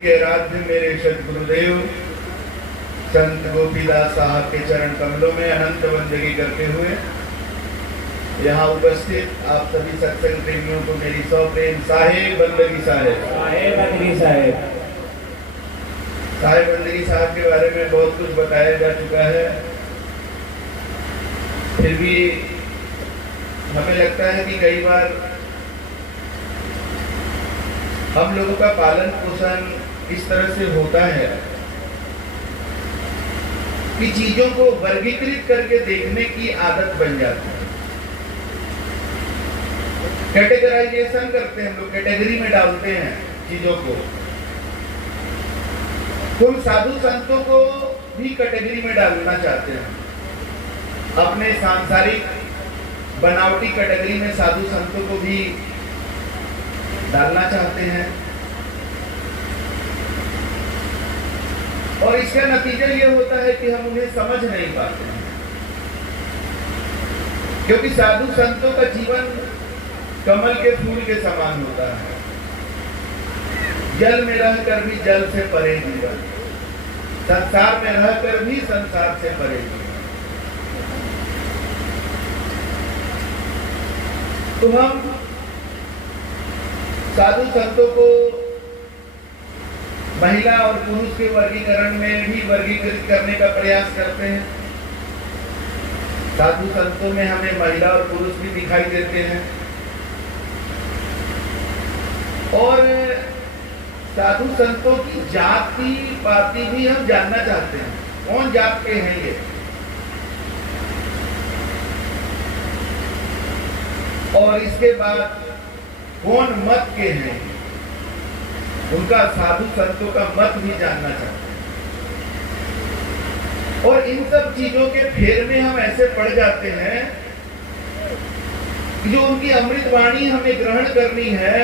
के आराध्य मेरे सदगुरुदेव संत गोपीदास साहब के चरण कमलों में अनंत वंदगी करते हुए यहाँ उपस्थित आप सभी सत्संग प्रेमियों को मेरी सौ प्रेम साहेब बंदगी साहेब बंदगी साहब के बारे में बहुत कुछ बताया जा चुका है। फिर भी हमें लगता है कि कई बार हम लोगों का पालन पोषण इस तरह से होता है कि चीजों को वर्गीकृत करके देखने की आदत बन जाती है। कैटेगराइजेशन करते हैं हम लोग, कैटेगरी में डालते हैं चीजों को। तुम साधु संतों को भी कैटेगरी में डालना चाहते हैं, अपने सांसारिक बनावटी कैटेगरी में साधु संतों को भी डालना चाहते हैं, और इसका नतीजा ये होता है कि हम उन्हें समझ नहीं पाते हैं, क्योंकि साधु संतों का जीवन कमल के फूल के समान होता है। जल में रहकर भी जल से परे जीवन, संसार में रहकर भी संसार से परे जीवन। तो हम साधु संतों को महिला और पुरुष के वर्गीकरण में भी वर्गीकृत करने का प्रयास करते हैं। साधु संतों में हमें महिला और पुरुष भी दिखाई देते हैं, और साधु संतों की जाति पाति भी हम जानना चाहते हैं, कौन जात के हैं ये, और इसके बाद कौन मत के हैं, उनका साधु संतों का मत भी जानना चाहते हैं। और इन सब चीजों के फेर में हम ऐसे पड़ जाते हैं कि जो उनकी अमृत वाणी हमें ग्रहण करनी है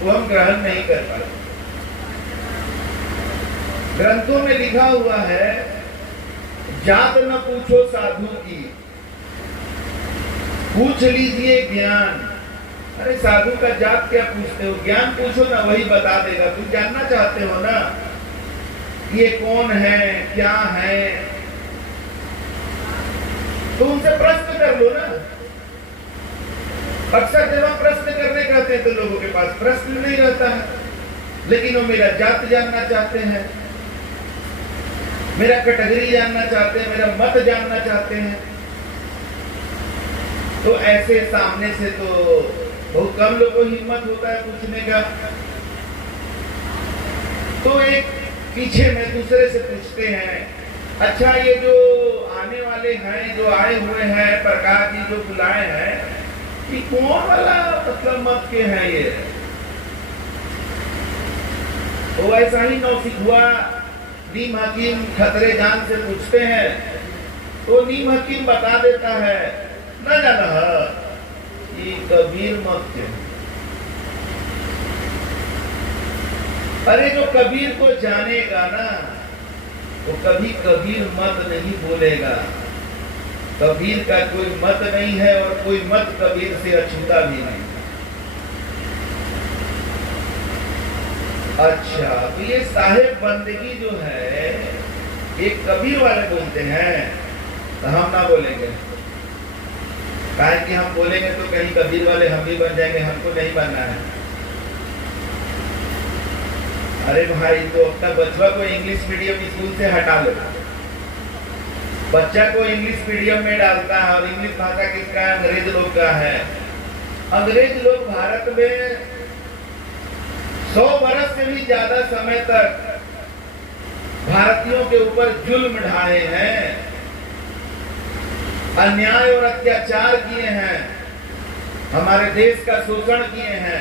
वो हम ग्रहण नहीं कर पाते। ग्रंथों में लिखा हुआ है, जात न पूछो साधु की, पूछ लीजिए ज्ञान। अरे साधु का जात क्या पूछते हो, ज्ञान पूछो ना, वही बता देगा। तुम जानना चाहते हो ना ये कौन है, क्या है, तो उनसे प्रश्न कर लो ना। अक्सर जब हम प्रश्न करने कहते हैं तो लोगों के पास प्रश्न नहीं रहता है, लेकिन वो मेरा जात जानना चाहते हैं, मेरा कैटेगरी जानना चाहते हैं, मेरा मत जानना चाहते हैं। तो ऐसे सामने से तो बहुत कम लोगों को हिम्मत होता है पूछने का। तो एक पीछे में दूसरे से पूछते हैं, अच्छा ये जो आने वाले हैं, जो आए हुए हैं, प्रकाश जी जो बुलाए हैं, ये कौन वाला मतलब मत के हैं ये? तो ऐसा ही नौसिखुआ नीम हकीम खतरे जान से पूछते हैं, तो नीम हकीम बता देता है, न जाना ये कबीर मत के। अरे जो कबीर को जानेगा ना वो कभी कबीर मत नहीं बोलेगा। कबीर का कोई मत नहीं है और कोई मत कबीर से अछूता भी नहीं। अच्छा, तो ये साहेब बंदगी जो है ये कबीर वाले बोलते हैं, तो हम ना बोलेंगे, कारण कि हम बोलेंगे तो कहीं कबीर वाले हम भी बन जाएंगे, हमको नहीं बनना है। अरे भाई, तो अपना बच्चा को इंग्लिश मीडियम स्कूल से हटा लो। बच्चा को इंग्लिश मीडियम में डालता है, और इंग्लिश भाषा किसका है? अंग्रेज लोग का है। अंग्रेज लोग भारत में 100 वर्ष से भी ज्यादा समय तक भारतीयों के ऊपर जुल्म ढाए हैं, अन्याय और अत्याचार किए हैं, हमारे देश का शोषण किए हैं।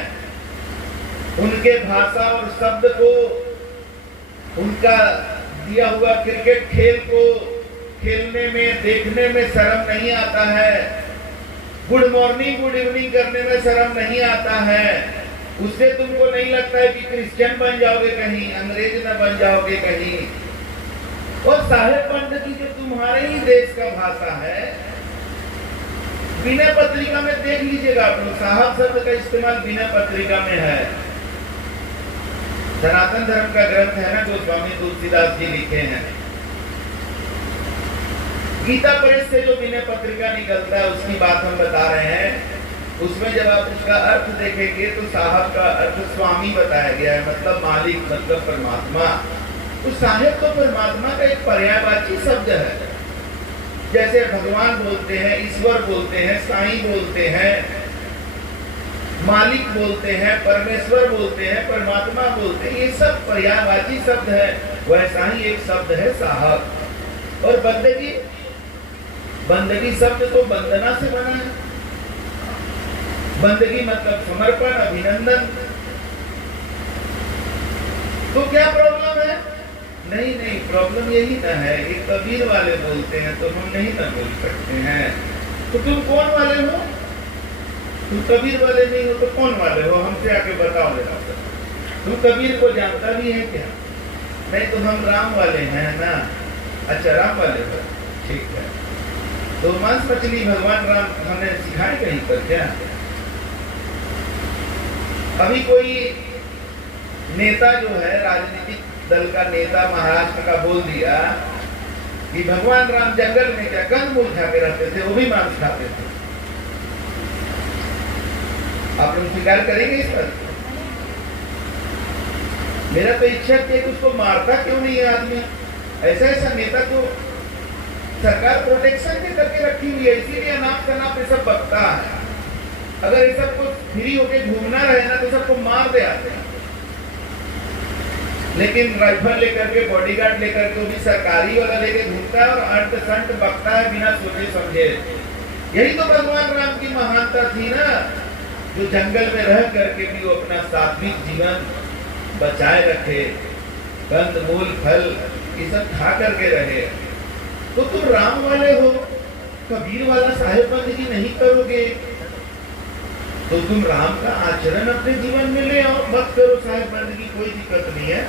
उनके भाषा और शब्द को, उनका दिया हुआ क्रिकेट खेल को खेलने में, देखने में शर्म नहीं आता है। गुड मॉर्निंग गुड इवनिंग करने में शर्म नहीं आता है। उससे तुमको नहीं लगता है कि क्रिश्चियन बन जाओगे कहीं, अंग्रेज न बन जाओगे कहीं। और साहेब बंदगी जो तुम्हारे ही देश का भाषा है, विनय पत्रिका में देख लीजिएगा आप लोग, साहब शब्द का इस्तेमाल विनय पत्रिका में है। सनातन धर्म का ग्रंथ है ना, जो स्वामी तुलसीदास जी लिखे हैं। गीता प्रेस से जो विनय पत्रिका निकलता है उसकी बात हम बता रहे हैं। उसमें जब आप उसका अर्थ देखेंगे तो साहब का अर्थ स्वामी बताया गया है, मतलब मालिक, मतलब परमात्मा। तो साहेब तो परमात्मा का एक पर्यायवाची शब्द है। जैसे भगवान बोलते हैं, ईश्वर बोलते हैं, साईं बोलते हैं, मालिक बोलते हैं, परमेश्वर बोलते हैं, परमात्मा बोलते हैं, ये सब पर्यायवाची शब्द है। वैसा ही एक शब्द है साहब। और बंदगी, बंदगी शब्द तो वंदना से बना है। बंदगी मतलब समर्पण, अभिनंदन। तो क्या प्रॉब्लम है? नहीं, प्रॉब्लम यही ना है। ये कबीर वाले बोलते हैं तो हम नहीं ना बोल सकते हैं। तो तुम कौन वाले हो? तुम कबीर वाले नहीं हो तो कौन वाले हो? हमसे आके बताओ जरा। तुम कबीर को जानता भी है क्या? नहीं तो हम राम वाले हैं ना। अच्छा, राम वाले हो, ठीक है। तो मांस मछली भगवान राम हमने सिखाए कहीं पर क्या? अभी कोई नेता जो है, राजनीतिक दल का नेता महाराष्ट्र का बोल दिया कि भगवान राम जंगल में क्या कंदमूल खा के रहते थे, वो भी मांस खाते थे। आप लोग स्वीकार करेंगे इस पर? मेरा तो इच्छा थी कि उसको मारता क्यों नहीं है आदमी। ऐसा नेता को सरकार प्रोटेक्शन भी करके रखी हुई है, इसीलिए अनाप शनाप ये सब बकता है। अगर ये सबको फ्री होके घूमना रहे ना तो सबको मार दे आते हैं। लेकिन राइफल लेकर के, बॉडीगार्ड लेकर के, वो भी सरकारी वाला लेके घूमता है और अंट संट बकता है बिना सोचे समझे। यही तो भगवान राम की महानता थी ना, जो जंगल में रह करके भी वो अपना सात्विक जीवन बचाए रखे, कंद मूल फल ये सब खा करके रहे। तो तुम राम वाले हो, कबीर वाला साहेब बंदगी नहीं करोगे तो तुम राम का आचरण अपने जीवन में ले आओ। मत करो साहेब बंदगी, कोई दिक्कत नहीं है।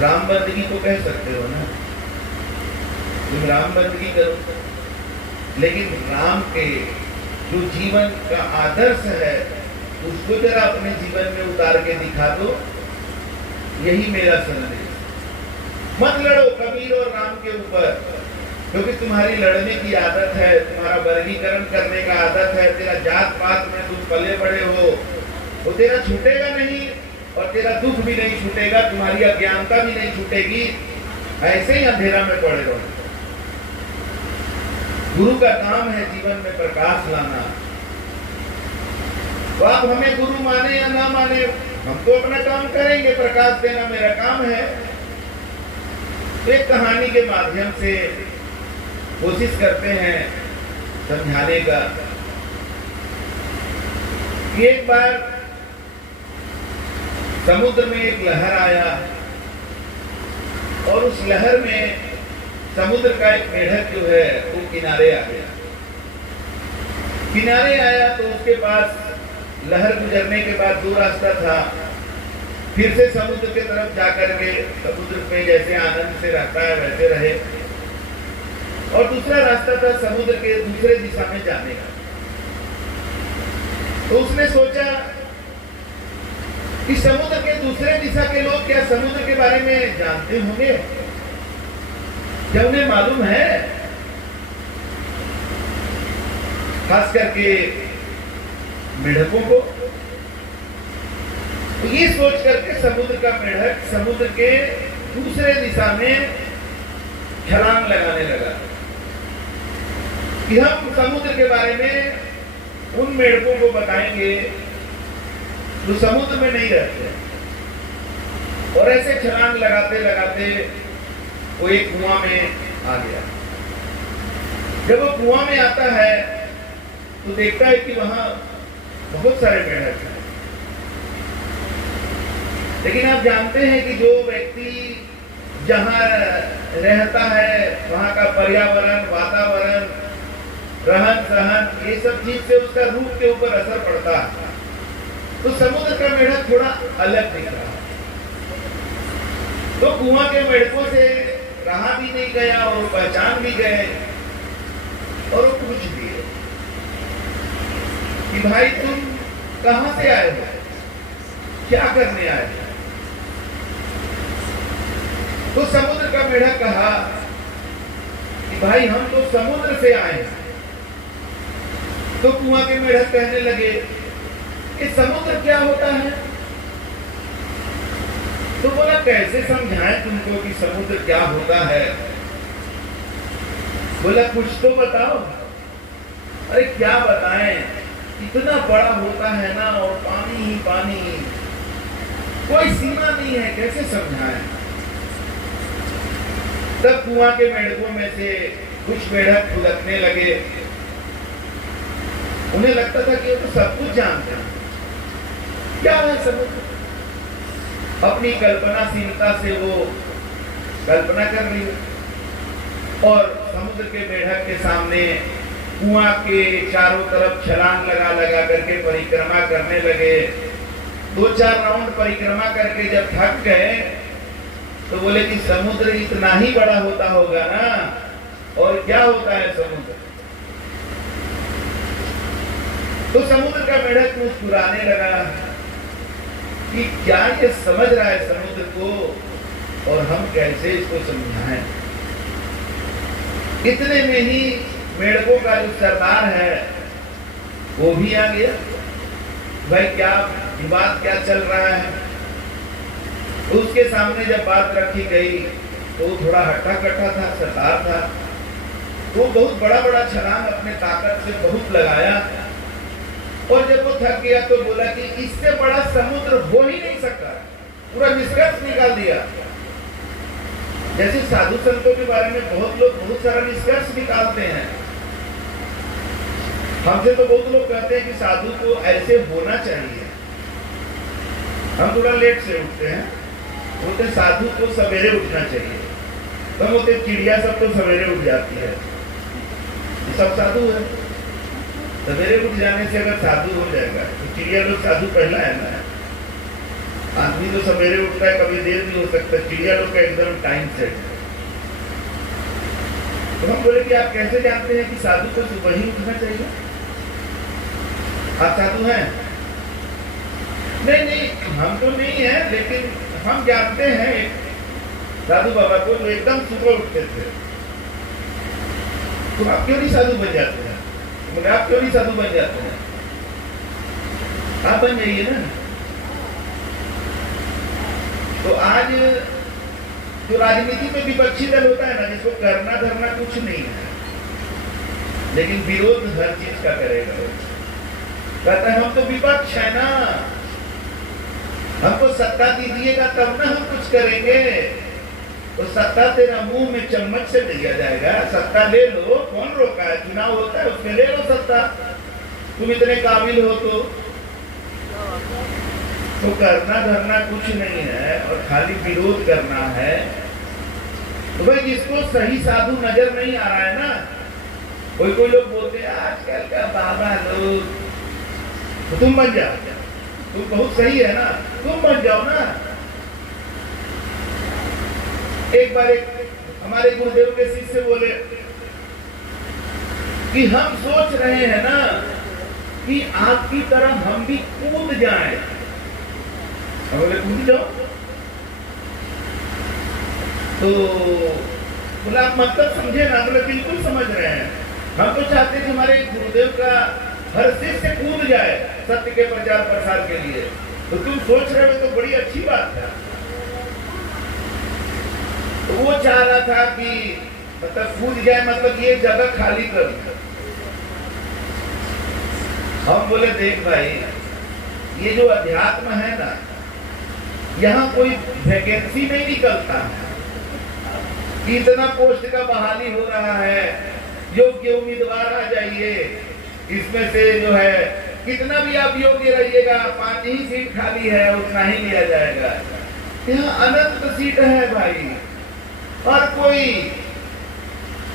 राम बंदगी तो कह सकते हो ना, तुम राम बंदगी करो, लेकिन राम के जो जीवन का आदर्श है उसको जरा अपने जीवन में उतार के दिखा दो। यही मेरा संदेश। मत लड़ो कबीर और राम के ऊपर, क्योंकि तुम्हारी लड़ने की आदत है, तुम्हारा वर्गीकरण करने का आदत है, तेरा जात पात में तुम पले बड़े हो, वो तेरा छूटेगा नहीं और तेरा दुख भी नहीं छूटेगा, तुम्हारी अज्ञानता भी नहीं छूटेगी। ऐसे ही अंधेरा में पड़े रहो। गुरु का काम है जीवन में प्रकाश लाना। तो आप हमें गुरु माने या ना माने, हम तो अपना काम करेंगे, प्रकाश देना मेरा काम है। तो एक कहानी के माध्यम से कोशिश करते हैं समझाने का। एक बार समुद्र में एक लहर आया और उस लहर में समुद्र का एक मेढक जो है वो किनारे आ गया। किनारे आया तो उसके पास लहर गुजरने के बाद दो रास्ता था। फिर से समुद्र के तरफ जाकर के समुद्र में जैसे आनंद से रहता है वैसे रहे, और दूसरा रास्ता था समुद्र के दूसरे दिशा में जाने का। तो उसने सोचा कि समुद्र के दूसरे दिशा के लोग क्या समुद्र के बारे में जानते होंगे? क्या उन्हें मालूम है? खास करके मेढकों को। तो ये सोच करके समुद्र का मेढक समुद्र के दूसरे दिशा में छलांग लगाने लगा कि हम समुद्र के बारे में उन मेढकों को बताएंगे जो समुद्र में नहीं रहते। और ऐसे छलांग लगाते लगाते वो एक कुआं में आ गया। जब वो कुआं में आता है तो देखता है कि वहां बहुत सारे मेढक हैं। लेकिन आप जानते हैं कि जो व्यक्ति जहां रहता है वहां का पर्यावरण, वातावरण, रहन सहन, ये सब चीज से उसका रूप के ऊपर असर पड़ता है। तो समुद्र का मेढक थोड़ा अलग दिख रहा है। तो कुआं के मेढकों से रहा भी नहीं गया और पहचान भी गए और वो पूछ दिए कि भाई तुम कहां से आए हो? क्या करने आए? तो समुद्र का मेढक कहा कि भाई हम तो समुद्र से आए हैं। तो कुआं के मेढक कहने लगे कि समुद्र क्या होता है? तो बोला कैसे समझाएं तुमको कि समुद्र क्या होता है? बोला कुछ तो बताओ। अरे क्या बताएं, इतना बड़ा होता है ना, और पानी ही पानी, कोई सीमा नहीं है, कैसे समझाएं? तब कुआं के मेढकों में से कुछ मेढक फुदकने लगे। उन्हें लगता था कि वो तो सब कुछ जानते हैं, क्या है समुद्र। अपनी कल्पनाशीलता से वो कल्पना कर रही है, और समुद्र के मेढक के सामने कुआं के चारों तरफ छलांग लगा लगा करके परिक्रमा करने लगे। 2-4 राउंड परिक्रमा करके जब थक गए तो बोले कि समुद्र इतना ही बड़ा होता होगा ना, और क्या होता है समुद्र? तो समुद्र का मेढक मुस्कुराने लगा कि क्या ये समझ रहा है समुद्र को, और हम कैसे इसको समझाएं। इतने में ही मेढकों का जो सरदार है वो भी आ गया। भाई क्या बात क्या चल रहा है? तो उसके सामने जब बात रखी गई तो वो थोड़ा हट्टा कट्टा था, सरदार था। वो बहुत बड़ा बड़ा छलांग अपने ताकत से बहुत लगाया, और जब वो थक गया तो बोला कि इससे बड़ा समुद्र हो ही नहीं सकता। पूरा निष्कर्ष निकाल दिया। जैसे साधु संतों के बारे में बहुत लोग बहुत सारा निष्कर्ष निकालते हैं। हमसे तो बहुत लोग कहते हैं कि साधु को ऐसे होना चाहिए। हम थोड़ा लेट से उठते हैं, बोलते साधु को सवेरे उठना चाहिए। तो बोलते चिड़िया सब तो सवेरे उठ जाती है, सब साधु है। सवेरे उठ जाने से अगर साधु हो जाएगा तो चिड़िया लोग साधु पहला है ना। आदमी तो सवेरे उठता है, कभी देर भी हो सकता है, चिड़िया लोग का एकदम टाइम सेट है। तो हम बोले कि आप कैसे जानते हैं कि साधु को सुबह ही उठना चाहिए? आप साधु हैं? नहीं, हम तो नहीं है, लेकिन हम जानते हैं साधु बाबा को जो एकदम सुबह उठते थे। तो आप क्यों नहीं साधु बन जाते हैं? बोले आप क्यों नहीं साधु बन जाते हैं? आप बन जाइए ना। तो आज जो राजनीति में विपक्षी दल होता है ना, जिसको करना धरना कुछ नहीं है, लेकिन विरोध हर चीज का करेगा। कहता है हम तो विपक्ष है ना, हमको सत्ता दीजिएगा तब ना हम कुछ करेंगे। तो सत्ता तेरा मुंह में चम्मच से दिया जाएगा। सत्ता ले लो, कौन रोका है? चुनाव होता है, उसमें ले लो सत्ता। तुम इतने काबिल हो तो करना धरना कुछ नहीं है, और खाली विरोध करना है। तो भाई जिसको सही साधु नजर नहीं आ रहा है ना, कोई लोग बोलते हैं आजकल का बाबा लोग, तो तुम बन जाओ, तुम बहुत सही है ना, तुम बन जाओ ना। एक बार हमारे गुरुदेव के शिष्य बोले कि हम सोच रहे हैं ना कि आपकी तरह हम भी कूद जाएं। हम बोले कूद जाओ। तो बोला आप मतलब समझे ना? बोले बिल्कुल समझ रहे हैं। हम तो चाहते हैं कि हमारे गुरुदेव का हर शिष्य कूद जाए सत्य के प्रचार प्रसार के लिए। तो तुम सोच रहे हो तो बड़ी अच्छी बात है। तो वो चाह रहा था कि मतलब कूद जाए, मतलब ये जगह खाली कर। हम बोले देख भाई, ये जो अध्यात्म है ना, यहाँ कोई वैकेंसी नहीं निकलता है। इतना पोस्ट का बहाली हो रहा है, योग्य उम्मीदवार आ जाइए, इसमें से जो है कितना भी आप योग्य रहिएगा, 5 ही सीट खाली है, उतना ही लिया जाएगा। यहाँ अनंत सीट है भाई। और कोई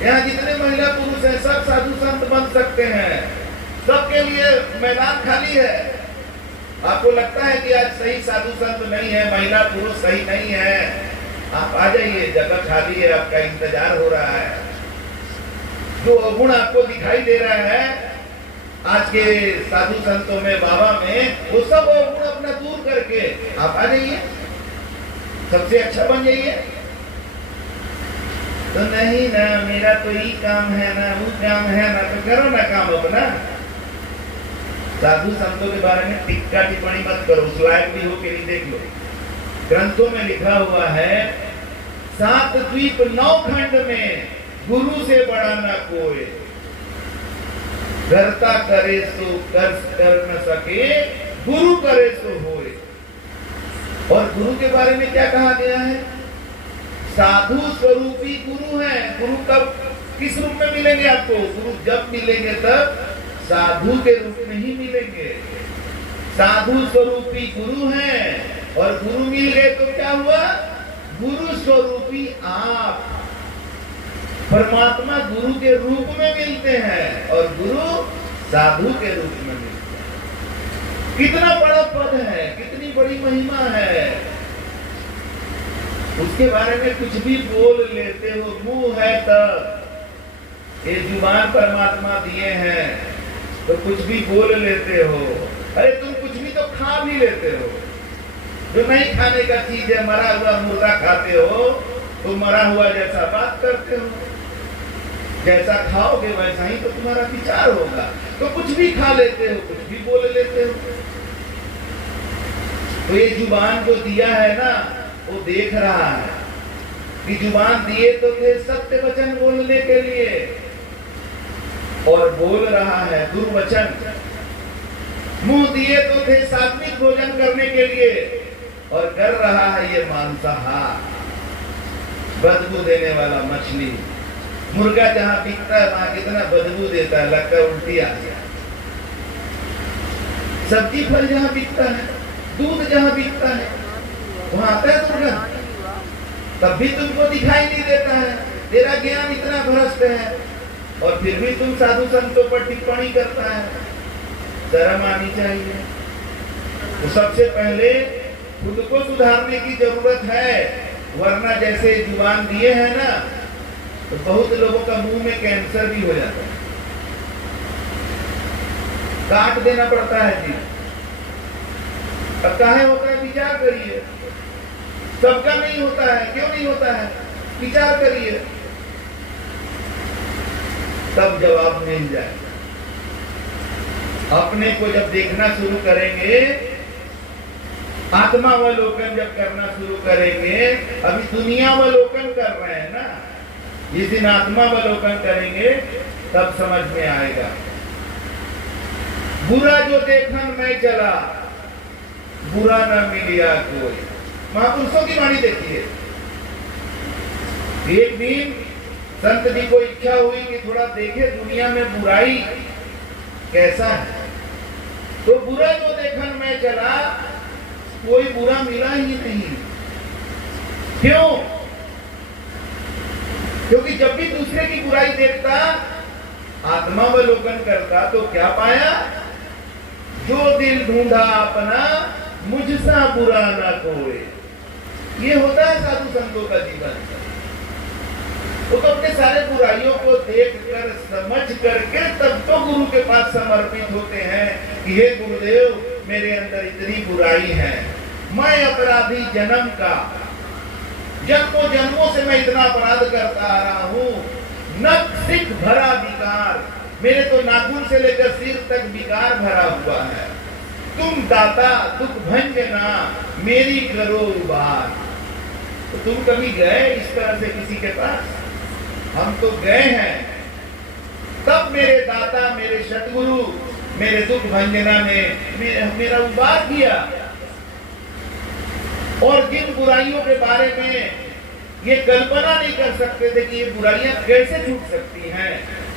यहाँ जितने महिला पुरुष हैं सब साधु संत बन सकते हैं, सबके लिए मैदान खाली है। आपको लगता है कि आज सही साधु संत नहीं है, महिला पुरुष सही नहीं है, आप आ जाइए, जगह खाली है, आपका इंतजार हो रहा है। जो अवगुण आपको दिखाई दे रहा है आज के साधु संतों में, बाबा में, वो सब गुण अपना दूर करके आप आ जाइए, सबसे अच्छा बन जाइए। तो नहीं ना, मेरा तो ये काम है ना, वो काम है ना, तो करो ना काम अपना। साधु संतों के बारे में टिक्का टिप्पणी मत करो, उस लायक भी हो के नहीं, देख लो ग्रंथों में लिखा हुआ है, 7 द्वीप 9 खंड में गुरु से बड़ा ना कोई, करता करे सो कर न सके, गुरु करे सो होए। और गुरु के बारे में क्या कहा गया है? साधु स्वरूपी गुरु है। गुरु कब, किस रूप में मिलेंगे आपको? गुरु जब मिलेंगे तब साधु के रूप में ही मिलेंगे। साधु स्वरूपी गुरु हैं, और गुरु मिल गए तो क्या हुआ? गुरु स्वरूपी आप, परमात्मा गुरु के रूप में मिलते हैं और गुरु साधु के रूप में मिलते हैं। कितना बड़ा पद है, कितनी बड़ी महिमा है। उसके बारे में कुछ भी बोल लेते हो, मुंह है तब। ये जुबान परमात्मा दिए हैं तो कुछ भी बोल लेते हो। अरे तुम कुछ भी तो खा भी लेते हो, जो नहीं खाने का चीज है, मरा हुआ मुर्गा खाते हो तो मरा हुआ जैसा बात करते हो। जैसा खाओगे वैसा ही तो तुम्हारा विचार होगा। तो कुछ भी खा लेते हो, कुछ भी बोल लेते हो। तो ये जुबान जो दिया है ना, वो देख रहा है कि जुबान दिए तो थे सत्य वचन बोलने के लिए, और बोल रहा है दुर्वचन। मुंह दिए तो थे सात्विक भोजन करने के लिए, और कर रहा है ये मांसाहार, बदबू देने वाला मछली। मुर्गा जहां बिकता है वहां कितना बदबू देता है, लगता है उल्टी आ गया। सब्जी फल जहां बिकता है, दूध जहां बिकता है, वहां आता है दुर्गंध, तब भी तुमको दिखाई नहीं देता है। तेरा ज्ञान इतना भ्रष्ट है और फिर भी तुम साधु संतों पर टिप्पणी करता है। शर्म आनी चाहिए। तो सबसे पहले खुद को सुधारने की जरूरत है, वरना जैसे जुबान दिए हैं ना, तो बहुत लोगों का मुंह में कैंसर भी हो जाता है, काट देना पड़ता है जी। अब काहे होता है? विचार करिए। सबका नहीं होता है, क्यों नहीं होता है? विचार करिए, तब जवाब मिल जाए। अपने को जब देखना शुरू करेंगे, आत्मावलोकन जब करना शुरू करेंगे, अभी दुनियावलोकन कर रहे हैं ना, जिस दिन आत्मावलोकन करेंगे तब समझ में आएगा। बुरा जो देखन में चला, बुरा न मिलिया कोई। महापुरुषों की वाणी देखिए। एक दिन संत जी को इच्छा हुई कि थोड़ा देखे दुनिया में बुराई कैसा है, तो बुरा जो देखन में चला, कोई बुरा मिला ही नहीं। क्यों? क्योंकि जब भी दूसरे की बुराई देखता, आत्मावलोकन करता, तो क्या पाया? जो दिल ढूंढा अपना, मुझसा बुरा ना कोई। ये होता है साधु संतों का जीवन। वो तो अपने सारे बुराइयों को देख कर, समझ करके तब तो गुरु के पास समर्पित होते हैं कि हे गुरुदेव, मेरे अंदर इतनी बुराई है, मैं अपराधी जन्म का, जन्मों जन्मों से मैं इतना अपराध करता आ रहा हूँ, नख सिख भरा विकार, मेरे तो नाखून से लेकर सिर तक विकार भरा हुआ है। तुम दाता दुख भंजना, मेरी करो उबार। तो तुम कभी गए इस तरह से किसी के पास? हम तो गए हैं, तब मेरे दाता, मेरे सतगुरु, मेरे दुख भंजना ने मेरा उबार किया। और जिन बुराइयों के बारे में ये कल्पना नहीं कर सकते थे कि ये बुराइयां कैसे छूट सकती हैं,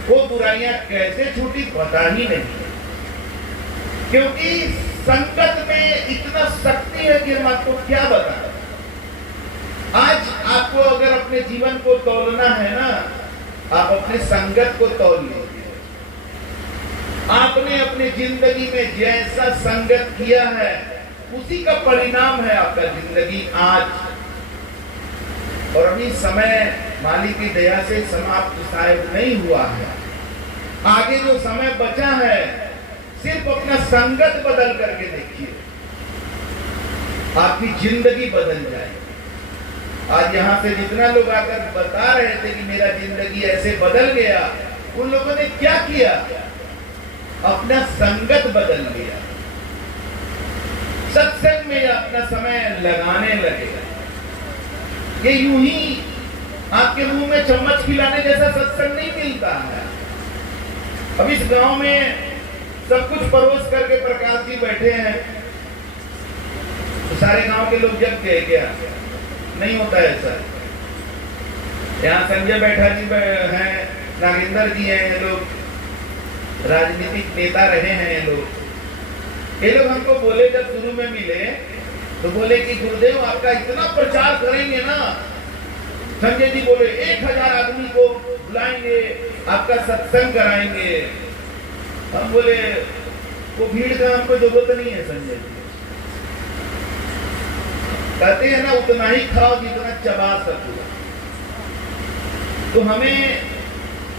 वो बुराइयां कैसे छूटी पता ही नहीं। क्योंकि संगत में इतना शक्ति है कि हम आपको क्या बताएं। आज आपको अगर अपने जीवन को तौलना है ना, आप अपने संगत को तौल लीजिए। आपने अपनी जिंदगी में जैसा संगत किया है, उसी का परिणाम है आपका जिंदगी आज। और अभी समय मालिक की दया से समाप्त शायद नहीं हुआ है। आगे जो समय बचा है, सिर्फ अपना संगत बदल करके देखिए, आपकी जिंदगी बदल जाएगी। आज यहाँ से जितना लोग आकर बता रहे थे कि मेरा जिंदगी ऐसे बदल गया, उन लोगों ने क्या किया? अपना संगत बदल लिया, सत्संग में अपना समय लगाने लगेगा। ये यूं ही आपके मुंह में चम्मच खिलाने जैसा सत्संग नहीं मिलता है। अब इस गांव में सब कुछ परोस करके प्रकाश जी बैठे हैं, तो सारे गांव के लोग जग गए क्या? नहीं होता है ऐसा। यहाँ संजय बैठा जी हैं, नागेंद्र जी हैं, ये लोग राजनीतिक नेता रहे हैं। ये लोग हमको बोले, जब शुरू में मिले तो बोले कि गुरुदेव आपका इतना प्रचार करेंगे ना। संजय जी बोले 1000 आदमी को बुलाएंगे, आपका सत्संग कराएंगे। हम बोले वो भीड़ का हमको जरूरत नहीं है। संजय जी कहते हैं ना, उतना ही खाओ जितना चबा सको। तो हमें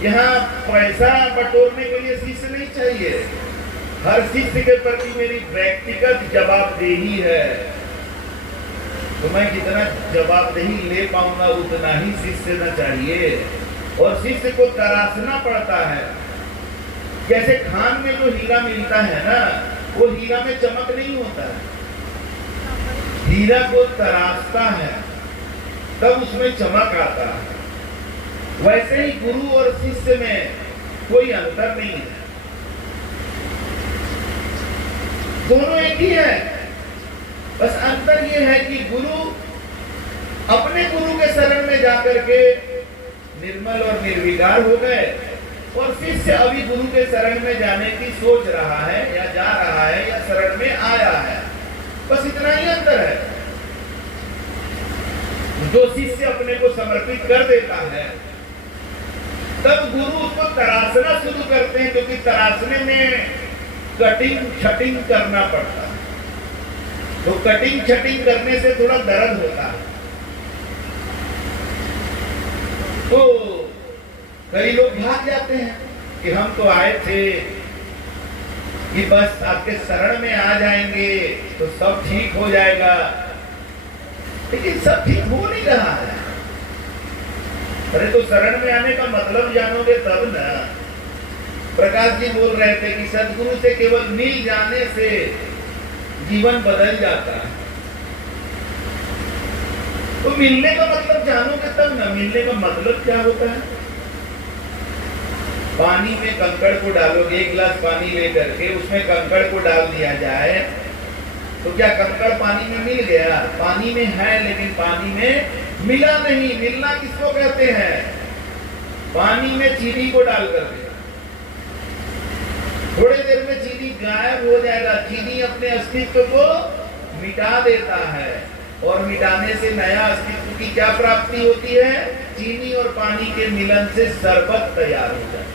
यहाँ पैसा बटोरने के लिए शिष्य नहीं चाहिए। हर शिष्य के प्रति मेरी व्यक्तिगत जवाबदेही है, तो मैं जितना जवाबदेही ले पाऊंगा उतना ही शिष्य न चाहिए। और शिष्य को तराशना पड़ता है। जैसे खान में जो हीरा मिलता है ना, वो हीरा में चमक नहीं होता है, हीरा को तराशता है तब उसमें चमक आता है। वैसे ही गुरु और शिष्य में कोई अंतर नहीं है, दोनों एक ही है। बस अंतर ये है कि गुरु अपने गुरु के शरण में जाकर के निर्मल और निर्विकार हो गए, और शिष्य अभी गुरु के शरण में जाने की सोच रहा है, या जा रहा है, या शरण में आया है। बस इतना ही अंतर है। जो शिष्य अपने को समर्पित कर देता है, तब गुरु उसको तराशना शुरू करते हैं, क्योंकि तराशने में कटिंग छटिंग करना पड़ता है। तो कटिंग छटिंग करने से थोड़ा दर्द होता है। तो कई लोग भाग जाते हैं कि हम तो आए थे कि बस आपके शरण में आ जाएंगे तो सब ठीक हो जाएगा, लेकिन सब ठीक हो नहीं रहा है। अरे तो शरण में आने का मतलब जानोगे तब ना। प्रकाश जी बोल रहे थे कि सदगुरु से केवल मिल जाने से जीवन बदल जाता है। तो मिलने का मतलब जानोगे तब ना। मिलने का मतलब क्या होता है? पानी में कंकड़ को डालोगे, 1 गिलास पानी लेकर के उसमें कंकड़ को डाल दिया जाए, तो क्या कंकड़ पानी में मिल गया? पानी में है लेकिन पानी में मिला नहीं। मिलना किसको कहते हैं? पानी में चीनी को डाल करके थोड़ी देर में चीनी गायब हो जाएगा। चीनी अपने अस्तित्व को मिटा देता है, और मिटाने से नया अस्तित्व की क्या प्राप्ति होती है? चीनी और पानी के मिलन से शरबत तैयार हो जाए।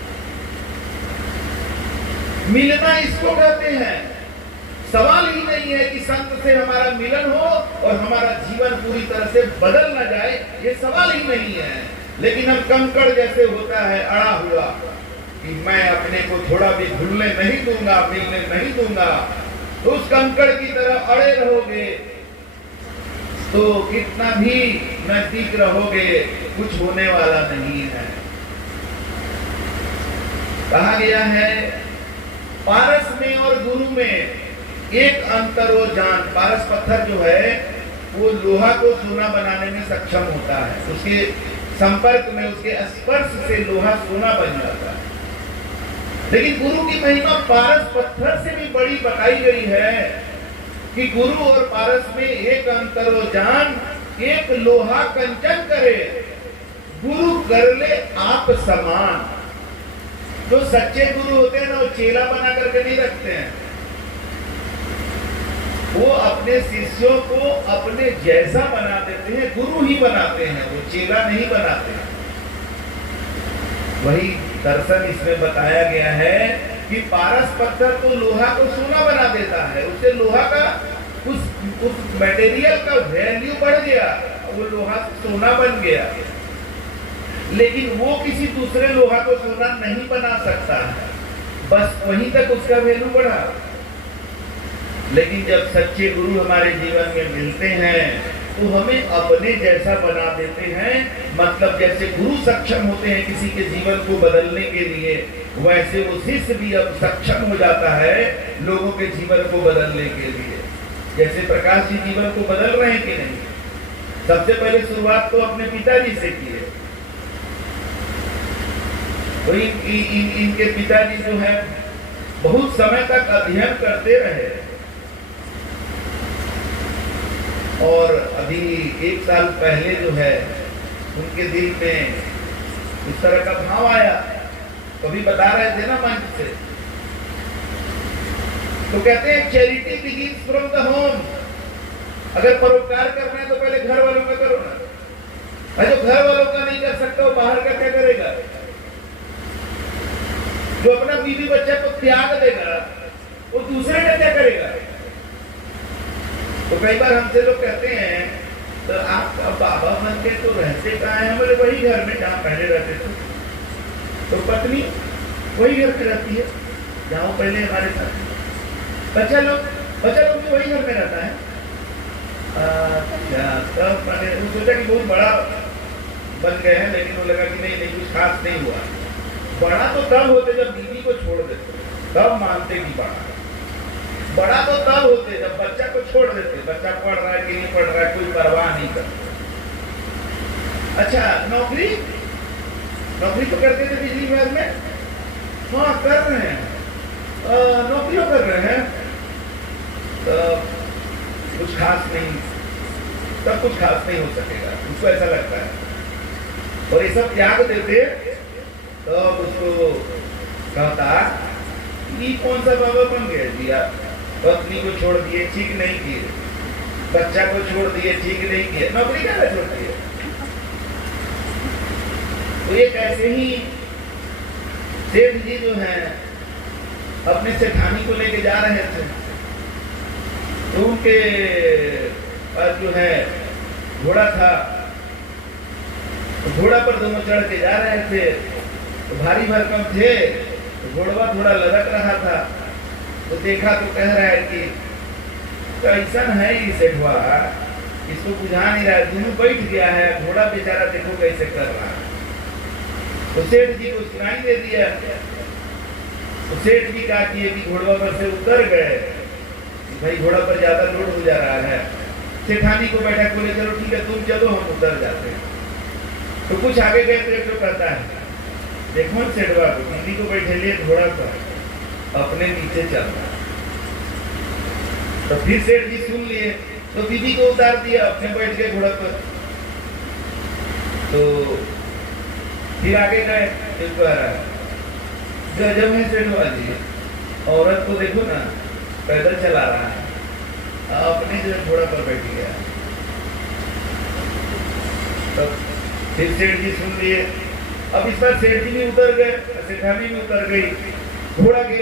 मिलना इसको कहते हैं। सवाल ही नहीं है कि संत से हमारा मिलन हो और हमारा जीवन पूरी तरह से बदल ना जाए, ये सवाल ही नहीं है। लेकिन हम कंकड़ जैसे होता है अड़ा हुआ कि मैं अपने को थोड़ा भी भूलने नहीं दूंगा, मिलने नहीं दूंगा, तो उस कंकड़ की तरह अड़े रहोगे तो कितना भी नजदीक रहोगे कुछ होने वाला नहीं है। कहा गया है पारस में और गुरु में एक अंतर हो जान। पारस पत्थर जो है वो लोहा को सोना बनाने में सक्षम होता है, उसके संपर्क में, उसके स्पर्श से लोहा सोना बन जाता है। लेकिन गुरु की महिमा पारस पत्थर से भी बड़ी बताई गई है कि गुरु और पारस में एक अंतर हो जान। एक लोहा कंचन करे, गुरु कर ले आप समान। जो सच्चे गुरु होते हैं ना, वो चेला बना करके नहीं रखते हैं, वो अपने शिष्यों को अपने जैसा बना देते हैं, गुरु ही बनाते हैं, वो चेला नहीं बनाते हैं। वही दर्शन इसमें बताया गया है कि पारस पत्थर तो लोहा को सोना बना देता है, उससे लोहा का उस मटेरियल का वैल्यू बढ़ गया, वो लोहा सोना बन गया। लेकिन वो किसी दूसरे लोहा को सोना नहीं बना सकता है। बस वहीं तक उसका वैल्यू बढ़ा। लेकिन जब सच्चे गुरु हमारे जीवन में मिलते हैं तो हमें अपने जैसा बना देते हैं। मतलब जैसे गुरु सक्षम होते हैं किसी के जीवन को बदलने के लिए, वैसे वो शिष्य भी अब सक्षम हो जाता है लोगों के जीवन को बदलने के लिए। जैसे प्रकाश जी जीवन को बदल रहे हैं कि नहीं? सबसे पहले शुरुआत तो अपने पिताजी से की है। तो इनके पिताजी जो है बहुत समय तक अध्ययन करते रहे और अभी 1 साल पहले जो है उनके दिल में इस तरह का भाव आया। कभी बता रहे थे ना मंच से, तो कहते हैं charity begins from the home. अगर परोपकार करना है तो पहले घर वालों का करो ना। जो घर वालों का नहीं कर सकता वो बाहर का क्या करेगा? जो अपना बीवी बच्चा को त्याग देगा वो दूसरे का क्या करेगा? तो कई बार हमसे लोग कहते हैं तो आप बाबा बन के तो रहते कहाँ हैं? हमारे वही घर में जहाँ पहले रहते थे। तो पत्नी वही घर में रहती है जहाँ पहले हमारे साथ। बच्चा लोग भी वही घर में रहता है। अच्छा, तब मैंने सोचा कि बहुत बड़ा बन गए हैं, लेकिन वो लगा कि नहीं कुछ खास नहीं हुआ। बड़ा तो तब होते जब बीवी को छोड़ देते, तब मानते कि बड़ा तो तब होते जब बच्चा को छोड़ देते। बच्चा पढ़ रहा है कि नहीं पढ़ रहा है कोई परवाह नहीं करता। अच्छा, नौकरी तो करते थे बिजली विभाग में? हाँ, कर रहे हैं, नौकरियों कर रहे हैं। तो कुछ खास नहीं, तब कुछ खास नहीं हो सकेगा, उसको ऐसा लगता है। और ये सब त्याग देते तो उसको कहता ये कौन सा बाबा बन गया जी आप? पत्नी को छोड़ दिए, ठीक नहीं किए। बच्चा को छोड़ दिए, ठीक नहीं किए। नौकरी क्या छोड़ दिए? तो ये कैसे ही सेठ जी जो है अपने सेठानी को लेके जा रहे थे, तो उनके पास जो है घोड़ा था, तो घोड़ा पर दोनों चढ़ के जा रहे थे। तो भारी भरकम थे, तो घोड़वा थोड़ा लड़क रहा था। तो देखा तो कह रहा है कि कैसा है ये सेठवा, इसको बुझा नहीं रहा है, दोनों बैठ गया है, घोड़ा बेचारा देखो कैसे कर रहा है। तो सेठ जी को सुनाई दे दिया। तो सेठ जी क्या किए कि घोड़वा पर से उतर गए, भाई घोड़ा पर ज्यादा लोड हो जा रहा है। सेठानी को बैठा, बोले चलो ठीक है तुम चलो, हम उतर जाते हैं। तो कुछ आगे गए तो एक तो कहता है देखो सेठवा को, बीवी को बैठे लिए घोड़ा पर, अपने नीचे चल रहा। तो फिर सेठ जी सुन लिए, तो बीवी को उतार दिया, अपने बैठ गए घोड़ा पर। तो फिर आगे गए, गजब है सेठवा जी, औरत को देखो ना पैदल चला रहा है, अपने जो घोड़ा पर बैठ गया। तो फिर सेठ जी सुन लिए। अब इस बार सेठ जी भी उतर गए, सेठानी भी उतर गई, घोड़ा के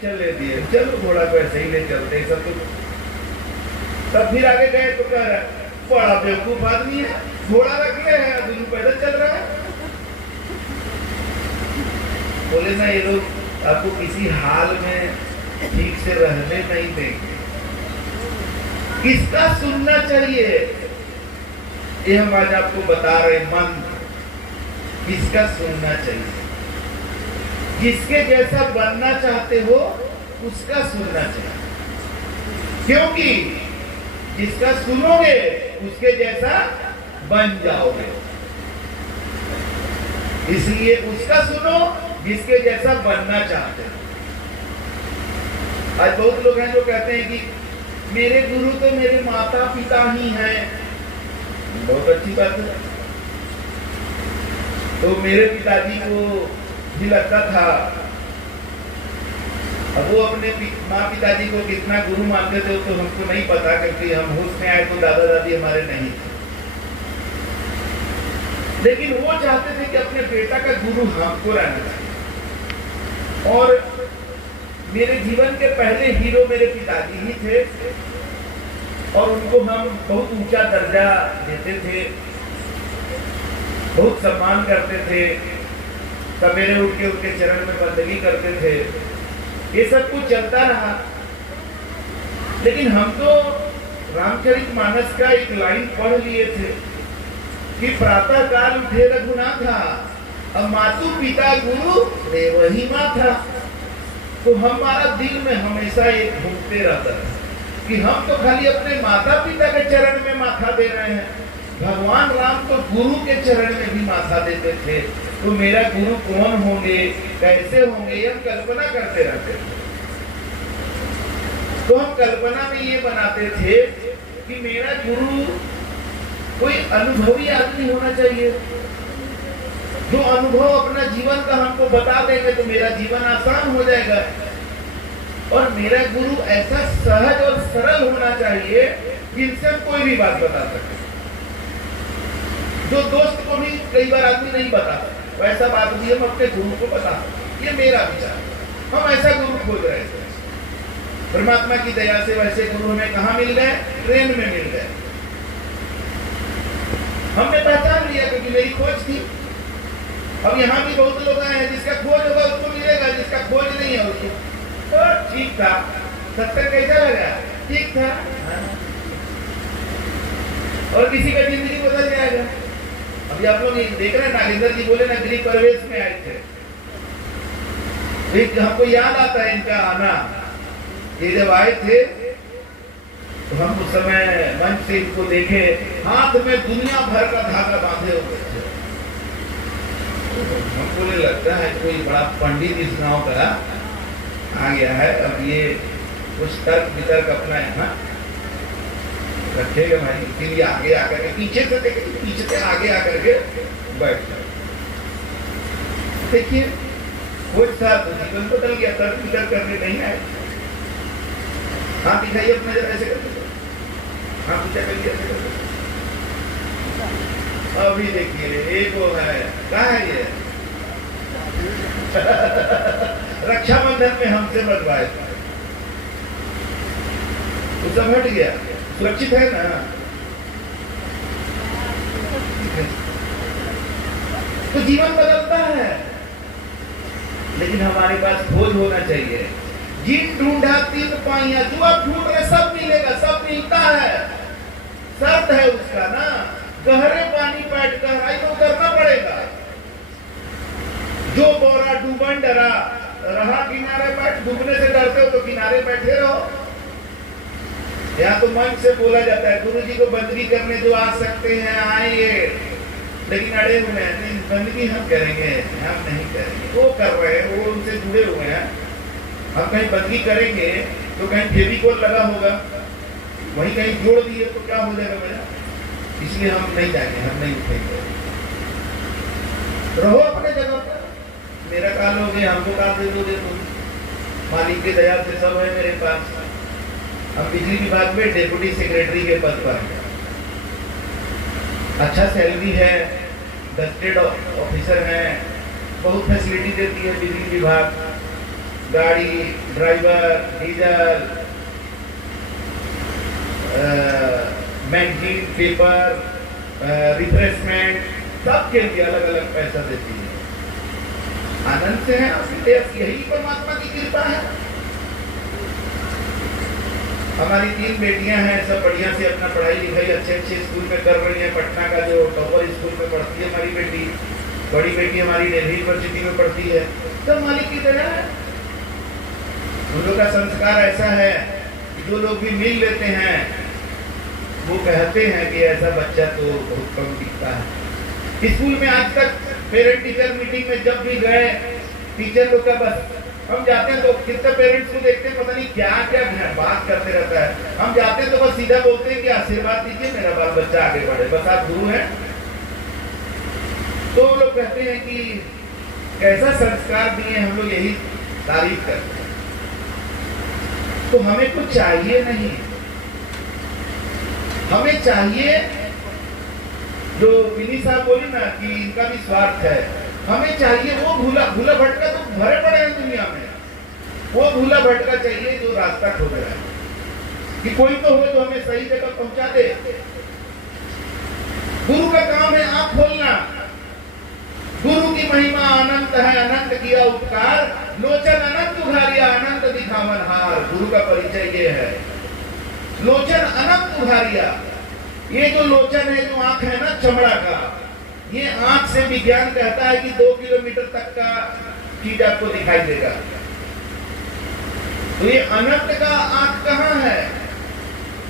चले दिए, चलो घोड़ा को ऐसे ही ले चलते सब। तो तब फिर आगे गए तो कह रहा बड़ा बेवकूफ आदमी है, घोड़ा रख ले है, दोनों पैदल चल रहा है। बोले ना ये लोग आपको किसी हाल में ठीक से रहने नहीं देंगे। किसका सुनना चाहिए ये हम आज आपको बता रहे। मन किसका सुनना चाहिए? जिसके जैसा बनना चाहते हो उसका सुनना चाहिए, क्योंकि जिसका सुनोगे उसके जैसा बन जाओगे। इसलिए उसका सुनो जिसके जैसा बनना चाहते हो। आज बहुत लोग हैं जो कहते हैं कि मेरे गुरु तो मेरे माता पिता ही हैं। बहुत अच्छी बात है। तो मेरे पिताजी को भी लगता था, अब वो अपने माँ पिताजी को कितना गुरु मानते थे तो हमको नहीं पता, क्योंकि हम होश में आए तो दादा दादी हमारे नहीं थे। लेकिन वो चाहते थे कि अपने बेटा का गुरु हमको रहना चाहिए। और मेरे जीवन के पहले हीरो मेरे पिताजी ही थे, और उनको हम बहुत ऊंचा दर्जा देते थे, बहुत सम्मान करते थे। सवेरे उठ के उनके चरण में बंदगी करते थे, ये सब कुछ चलता रहा। लेकिन हम तो रामचरितमानस का एक लाइन पढ़ लिए थे कि प्रातः काल उठे रघुनाथा, अब मातु पिता गुरु देव ही माथा। तो हमारा दिल में हमेशा एक घूमते रहता है कि हम तो खाली अपने माता पिता के चरण में माथा दे रहे हैं, भगवान राम तो गुरु के चरण में भी माथा देते थे। तो मेरा गुरु कौन होंगे, कैसे होंगे, ये हम कल्पना करते रहते थे। तो हम कल्पना में ये बनाते थे कि मेरा गुरु कोई अनुभवी आदमी होना चाहिए, जो अनुभव अपना जीवन का हमको बता देंगे तो मेरा जीवन आसान हो जाएगा। और मेरा गुरु ऐसा सहज और सरल होना चाहिए जिनसे हम कोई भी बात बता सके, जो दोस्त को भी कई बार आदमी नहीं बताता, वैसा बात भी हम अपने गुरु को बता सकते। ये मेरा विचार, हम ऐसा गुरु खोज रहे थे। परमात्मा की दया से वैसे गुरु हमें कहाँ मिल गए, ट्रेन में मिल गए। हमने पहचान लिया क्योंकि मेरी खोज थी। अब यहाँ भी बहुत लोग आए हैं, जिसका खोज होगा उसको मिलेगा, जिसका खोज नहीं है उसको तो ठीक था। सत्संग कैसा लगा, ठीक था, और किसी का जिंदगी बदल जाएगा। अभी आप लोग देख रहे हैं, नागेंद्र जी बोले ना गृह प्रवेश में आए थे, हमको याद आता है इनका आना। ये जब आए थे तो हम उस समय मंच से इनको देखे, हाथ में दुनिया भर का धागा बांधे हुए थे। हमको लगता है कोई बड़ा पंडित इस गांव का आ गया है, अब ये कुछ तर्क वितर्क अपना यहाँ रखेगा भाई, इसीलिए आगे आकर के पीछे से देखे, पीछे से आगे आकर के बैठ जाए। देखिए कुछ था तो जीवन बदल गया, तर्क वितर्क करने नहीं आए। हाँ दिखाइए अपना जरा ऐसे करके, हाँ पूछा करिए ऐसे करके। अभी देखिए एक वो है, कहाँ है ये रक्षाबंधन में हमसे बंधवाए थे, तो सब हट गया, सुरक्षित है ना। तो जीवन बदलता है, लेकिन हमारे पास खोज होना चाहिए। जिन ढूंढा तीन पाइया, जो आप ढूंढ रहे सब मिलेगा, सब मिलता है, शर्त है उसका ना, गहरे पानी बैठ गहराई में उतरना पड़ेगा। जो बोरा डूबन डरा रहा किनारे बैठ, डूबने से डरते हो तो किनारे बैठे रहो। यहाँ तो मन से बोला जाता है गुरु जी को बंदगी करने जो आ सकते हैं आएंगे, लेकिन अड़े हुए हैं, नहीं बंदगी हम करेंगे, हम नहीं करेंगे। वो कर रहे हैं, वो उनसे जुड़े हुए हैं। हम कहीं बंदगी करेंगे तो कहीं फेविकोल लगा होगा, वहीं कहीं जोड़ दिए तो क्या हो जाएगा मेरा, इसलिए हम नहीं जाएंगे, हम नहीं उठेंगे। रहो अपने जगह पर, मेरा काल हो गया, हमको काल दे दो, तुम मालिक की दया से सब है मेरे पास। हम बिजली विभाग में डेप्यूटी सेक्रेटरी के पद पर हैं, अच्छा सैलरी है, गस्टेड ऑफिसर हैं, बहुत फैसिलिटी देती है बिजली विभाग, गाड़ी, driver, diesel, magazine, paper, refreshment, सबके लिए अलग अलग पैसा देती है। आनंद से है, यही परमात्मा की कृपा है। हमारी 3 बेटियां हैं, सब बढ़िया से अपना पढ़ाई लिखाई अच्छे स्कूल में कर रही हैं। पटना का जो टॉपर स्कूल में पढ़ती है हमारी बेटी, बड़ी बेटी हमारी दिल्ली यूनिवर्सिटी में पढ़ती है। सब मालिक की दया है। उन लोग का संस्कार ऐसा है कि जो लोग भी मिल लेते हैं वो कहते हैं कि ऐसा बच्चा तो बहुत कम दिखता है। स्कूल में आज तक पेरेंट टीचर मीटिंग में जब भी गए, टीचर लोग का बस हम जाते हैं तो कितने पेरेंट्स को देखते हैं, पता नहीं क्या क्या बात करते रहता है। हम जाते हैं तो बस सीधा बोलते हैं कि आशीर्वाद दीजिए मेरा बाल बच्चा आगे बढ़े, बस आप गुरु हैं। तो लोग कहते हैं कि कैसा संस्कार दिए, हम लोग यही तारीफ करते हैं। तो हमें कुछ चाहिए नहीं, हमें चाहिए जो विनी साहब बोली ना कि इनका भी स्वार्थ है, हमें चाहिए वो भूला भटका तो भरे पड़े हैं दुनिया में, वो भूला भटका चाहिए जो रास्ता खोज रहा है कि कोई तो हो जो हमें सही जगह पहुंचा दे। गुरु का काम है आंख खोलना, गुरु की महिमा अनंत अनंत है, अनंत किया उपकार, लोचन अनंत उघारिया, अनंत दिखावन हार। गुरु का परिचय ये है, लोचन अनंत उघारिया। ये जो लोचन है, जो आंख है ना चमड़ा का, ये आंख से विज्ञान कहता है कि 2 किलोमीटर तक का चीज आपको दिखाई देगा। तो ये अनंत का आंख कहाँ है?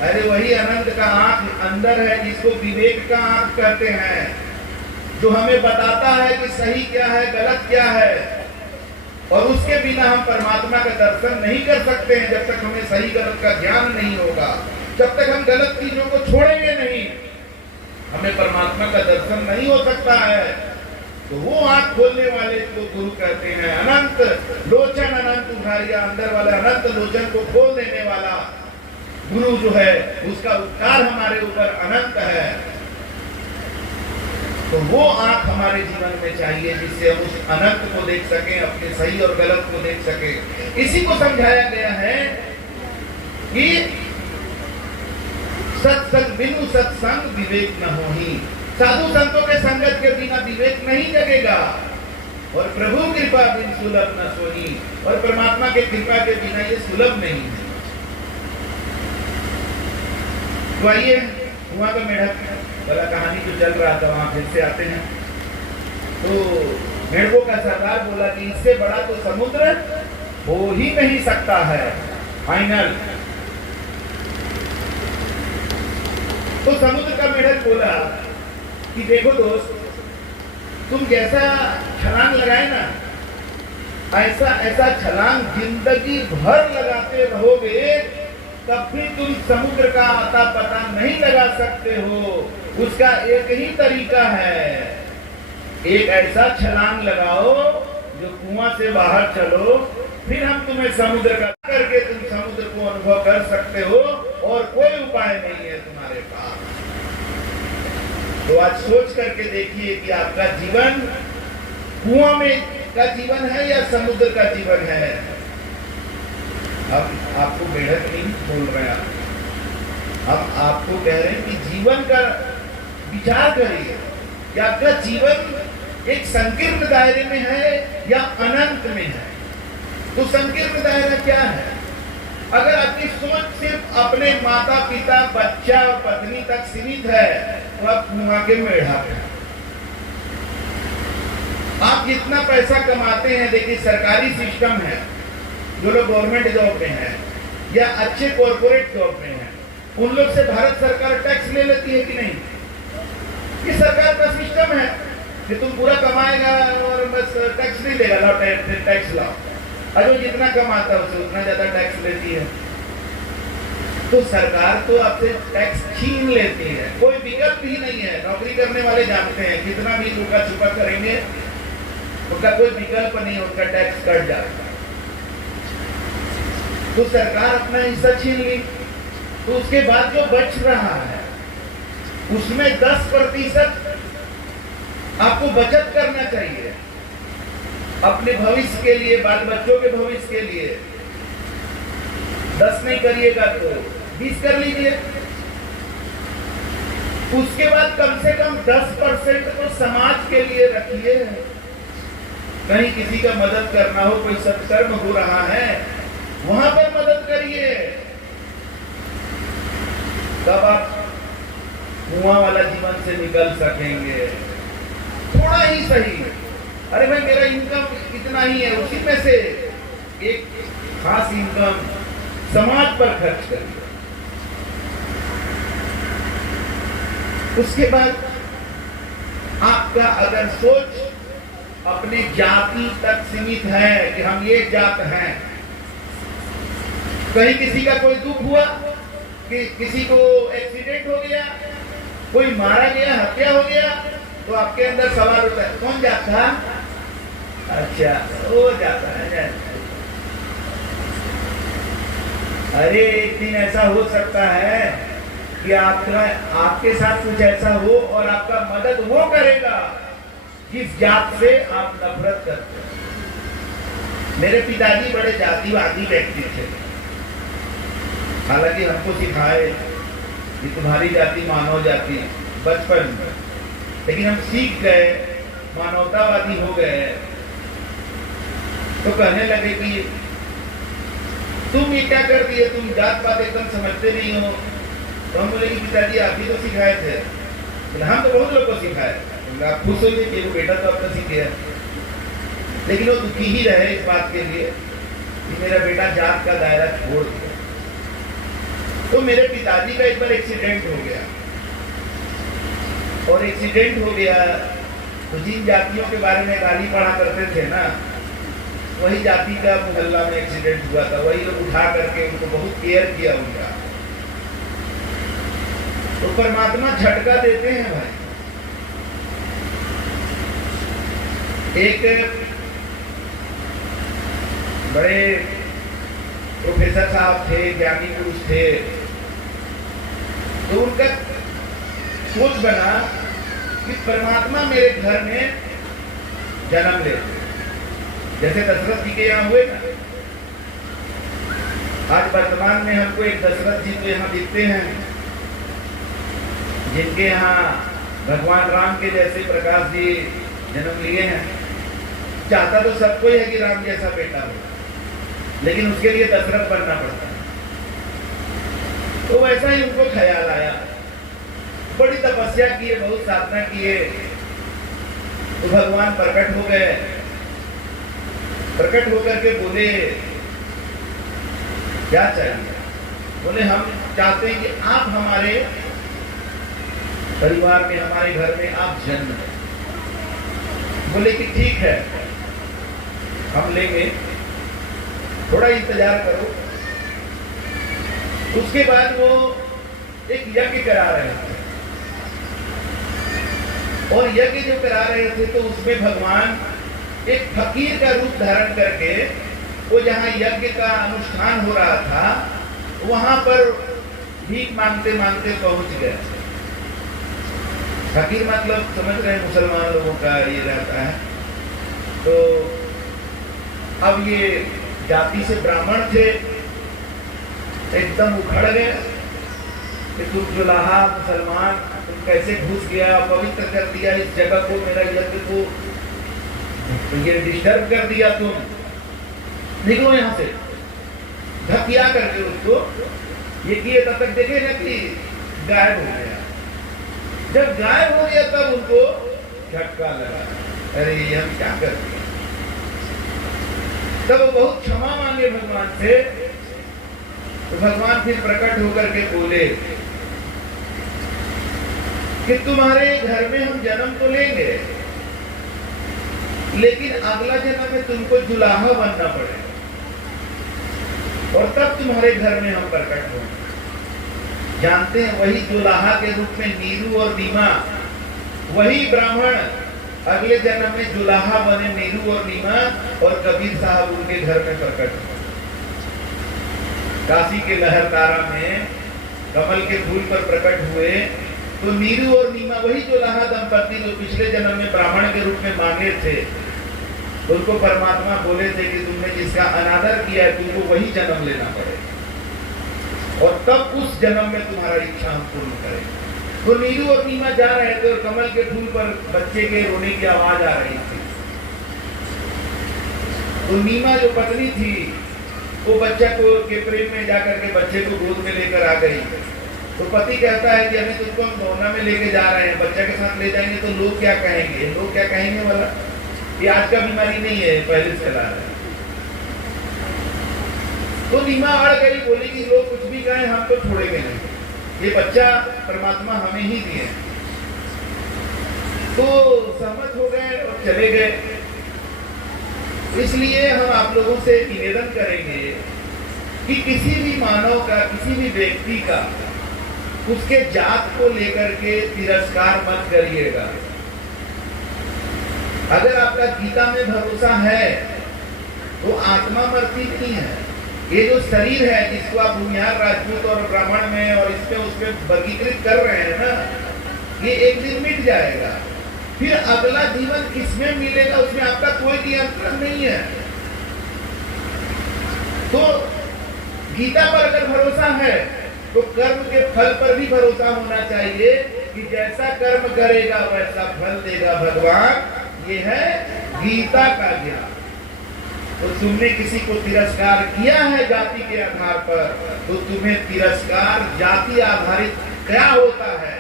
अरे वही अनंत का आंख अंदर है, जिसको विवेक का आंख कहते हैं, जो हमें बताता है कि सही क्या है, गलत क्या है। और उसके बिना हम परमात्मा का दर्शन नहीं कर सकते हैं। जब तक हमें सही गलत का ज्ञान नहीं होगा, जब तक हम गलत चीजों को छोड़ेंगे नहीं, हमें परमात्मा का दर्शन नहीं हो सकता है। तो वो आंख खोलने वाले को गुरु कहते हैं। अनंत लोचन अनंत उघारिया, अंदर वाले अनंत लोचन को खोल देने वाला गुरु जो है, उसका उपकार हमारे ऊपर अनंत है। तो वो आंख हमारे जीवन में चाहिए, जिससे हम उस अनंत को देख सकें, अपने सही और गलत को देख सकें। इसी को समझाया गया है कि सत्संग बिनु सत्संग विवेक न होही। साधु संतों के संगत के बिना विवेक नहीं जगेगा। और प्रभु कृपा बिन सुलभ न सोही, और परमात्मा के कृपा के बिना ये सुलभ नहीं है। तो आइए, वहां का मेढक वाला कहानी जो चल रहा था, वहां फिर से आते हैं। तो मेढकों का सरदार बोला कि इससे बड़ा तो समुद्र हो ही नहीं सकता है, फाइनल। तो समुद्र का मेढक बोला कि देखो दोस्त, तुम जैसा छलांग लगाए ना, ऐसा ऐसा छलांग जिंदगी भर लगाते रहोगे, तब भी तुम समुद्र का आता पता नहीं लगा सकते हो। उसका एक ही तरीका है, एक ऐसा छलांग लगाओ जो कुआं से बाहर चलो, फिर हम तुम्हें समुद्र का करके तुम समुद्र को अनुभव कर सकते हो, और कोई उपाय नहीं है तुम्हारे पास। तो आज सोच करके देखिए कि आपका जीवन कुआं में का जीवन है या समुद्र का जीवन है। अब आपको मेढक नहीं बोल रहे हैं, हम आपको कह रहे हैं कि जीवन का विचार करिए कि आपका जीवन एक संकीर्ण दायरे में है या अनंत में है। तो संकीर्ण दायरा क्या है? अगर आपकी सोच सिर्फ अपने माता पिता, बच्चा और पत्नी तक सीमित है, तो आप कुआं के मेढक हैं। आप जितना पैसा कमाते हैं, देखिए सरकारी सिस्टम है, जो लोग गवर्नमेंट जॉब में हैं या अच्छे कॉर्पोरेट जॉब में हैं, उन लोग से भारत सरकार टैक्स ले लेती है कि नहीं? ये सरकार का सिस्टम है कि तुम पूरा कमाएगा और बस टैक्स नहीं देगा, लाओ टैक्स लाओ। और जो जितना कमाता है उसे उतना ज्यादा टैक्स लेती है। तो सरकार तो आपसे टैक्स छीन लेती है, कोई विकल्प ही नहीं है। नौकरी करने वाले जानते हैं, कितना भी लुका छुपा करेंगे, उनका कोई विकल्प नहीं, उनका टैक्स कट जाएगा। तो सरकार अपना हिस्सा छीन ली, तो उसके बाद जो बच रहा है उसमें 10% आपको बचत करना चाहिए अपने भविष्य के लिए, बाल बच्चों के भविष्य के लिए। 10 नहीं करिएगा तो 20 कर लीजिए। उसके बाद कम से कम 10% तो समाज के लिए रखिए। कहीं किसी का मदद करना हो, कोई सत्कर्म हो रहा है, वहां पर मदद करिए। तब आप कुआं वाला जीवन से निकल सकेंगे। थोड़ा ही सही, अरे भाई मेरा इनकम इतना ही है, उसी में से एक खास इनकम समाज पर खर्च करिए। उसके बाद आपका अगर सोच अपने जाति तक सीमित है कि हम ये जात हैं, कहीं किसी का कोई दुख हुआ, कि किसी को एक्सीडेंट हो गया, कोई मारा गया, हत्या हो गया, तो आपके अंदर सवाल उठता है, कौन जात था? अच्छा वो जाता है। अरे एक दिन ऐसा हो सकता है कि आपके साथ कुछ ऐसा हो और आपका मदद वो करेगा जिस जात से आप नफरत करते हैं। मेरे पिताजी बड़े जातिवादी व्यक्ति थे। हालांकि हमको सिखाए कि तुम्हारी जाति मानव जाति बचपन में, लेकिन हम सीख गए, मानवतावादी हो गए, तो कहने लगे कि तुम ये क्या कर दिए, तुम जात पात एकदम समझते नहीं हो। तो हम बोले कि पिताजी आप ही तो सिखाए थे। तो हम तो बहुत लोग को सिखाए। तो आप खुश होइए कि वो बेटा तो आपका सीख गया, लेकिन वो दुखी ही रहे इस बात के लिए कि मेरा बेटा जात का दायरा छोड़ दिया। तो मेरे पिताजी का एक बार एक्सीडेंट हो गया, और एक्सीडेंट हो गया तो जिन जातियों के बारे में गाली पढ़ा करते थे ना, वही जाति का मोहल्ला में एक्सीडेंट हुआ था। वही लोग उठा करके उनको बहुत केयर किया उनका। तो परमात्मा झटका देते हैं भाई। एक बड़े प्रोफेसर साहब थे, ज्ञानी पुरुष थे, तो उनका सोच बना कि परमात्मा मेरे घर में जन्म ले, जैसे दशरथ जी के यहाँ हुए ना। आज वर्तमान में हमको एक दशरथ जी तो यहाँ दिखते हैं, जिनके यहाँ भगवान राम के जैसे प्रकाश जी जन्म लिए हैं। चाहता तो सबको ही है कि राम जैसा बेटा हो, लेकिन उसके लिए दशरथ बनना पड़ता है। तो वैसा ही उनको ख्याल आया, बड़ी तपस्या किए, बहुत साधना किए, तो भगवान प्रकट हो गए। प्रकट होकर के बोले क्या चाहिए? बोले हम चाहते हैं कि आप हमारे परिवार में, हमारे घर में आप जन्म लें। बोले कि ठीक है, हम लेंगे, थोड़ा इंतजार करो। उसके बाद वो एक यज्ञ करा रहे थे, और यज्ञ जो करा रहे थे तो उसमें भगवान एक फकीर का रूप धारण करके, वो जहाँ यज्ञ का अनुष्ठान हो रहा था वहां पर भीख मांगते मांगते पहुंच गए। फकीर मतलब समझ रहे हैं, मुसलमान लोगों का ये रहता है। तो अब ये जाति से ब्राह्मण थे, एकदम उखड़ गए कि तुम जुलाहा मुसलमान, तुम कैसे घुस गया, पवित्र कर दिया इस जगह को, मेरा यज्ञ को ये डिस्टर्ब कर दिया, तुम निकलो यहाँ से। धकिया करके उसको ये किए, तब तक देखे ना कि गायब हो गया। जब गायब हो गया तब उनको झटका लगा, अरे हम क्या कर दिया। तब वो बहुत क्षमा मांगे भगवान से। तो भगवान फिर प्रकट होकर के बोले कि तुम्हारे घर में हम जन्म तो लेंगे, लेकिन अगला जन्म में तुमको जुलाहा बनना पड़ेगा, और तब तुम्हारे घर में हम प्रकट होंगे। जानते हैं, वही जुलाहा के रूप में नीरू और नीमा, वही ब्राह्मण अगले जन्म में जुलाहा बने, नीरू और नीमा, और कबीर साहब उनके घर में प्रकट हुए। काशी के लहरतारा में कमल के फूल पर प्रकट हुए, तो नीरू और नीमा वही जुलाहा दंपति जो पिछले जन्म में ब्राह्मण के रूप में मांगे थे, उनको परमात्मा बोले थे कि तुमने जिसका अनादर किया है तुमको वही जन्म लेना पड़ेगा, और तब उस जन्म में तुम्हारा इच्छा हम पूर्ण करेंगे। तो नीरू और नीमा जा रहे थे, और कमल के फूल पर बच्चे के रोने की आवाज आ रही थी। तो नीमा जो पत्नी थी, वो बच्चा को के प्रेम में जाकर के बच्चे को गोद में लेकर आ गई। तो पति कहता है कि अभी तुमको हम गौना में लेके जा रहे हैं, बच्चा के साथ ले जाएंगे तो लोग क्या कहेंगे, लोग क्या कहेंगे वाला, ये आज का बीमारी नहीं है, पहले से चला रहा है। तो नीमा अड़ गई, बोली कि लोग कुछ भी कहें हम तो छोड़ेंगे नहीं, ये बच्चा परमात्मा हमें ही दिए। तो सहमत हो गए और चले गए। इसलिए हम आप लोगों से निवेदन करेंगे कि किसी भी मानव का, किसी भी व्यक्ति का, उसके जात को लेकर के तिरस्कार मत करिएगा। अगर आपका गीता में भरोसा है तो आत्मा मरती नहीं है। ये जो शरीर है जिसको आप भूमिहार, राजपूत और ब्राह्मण में और इसमें उसमें वर्गीकृत कर रहे हैं ना, ये एक दिन मिट जाएगा। फिर अगला जीवन किसमें मिलेगा उसमें आपका कोई नियंत्रण नहीं है। तो गीता पर अगर भरोसा है तो कर्म के फल पर भी भरोसा होना चाहिए कि जैसा कर्म करेगा वैसा फल देगा भगवान। ये है गीता का ज्ञान। तो तुमने किसी को तिरस्कार किया है जाति के आधार पर, तो तुम्हें तिरस्कार जाति आधारित क्या होता है,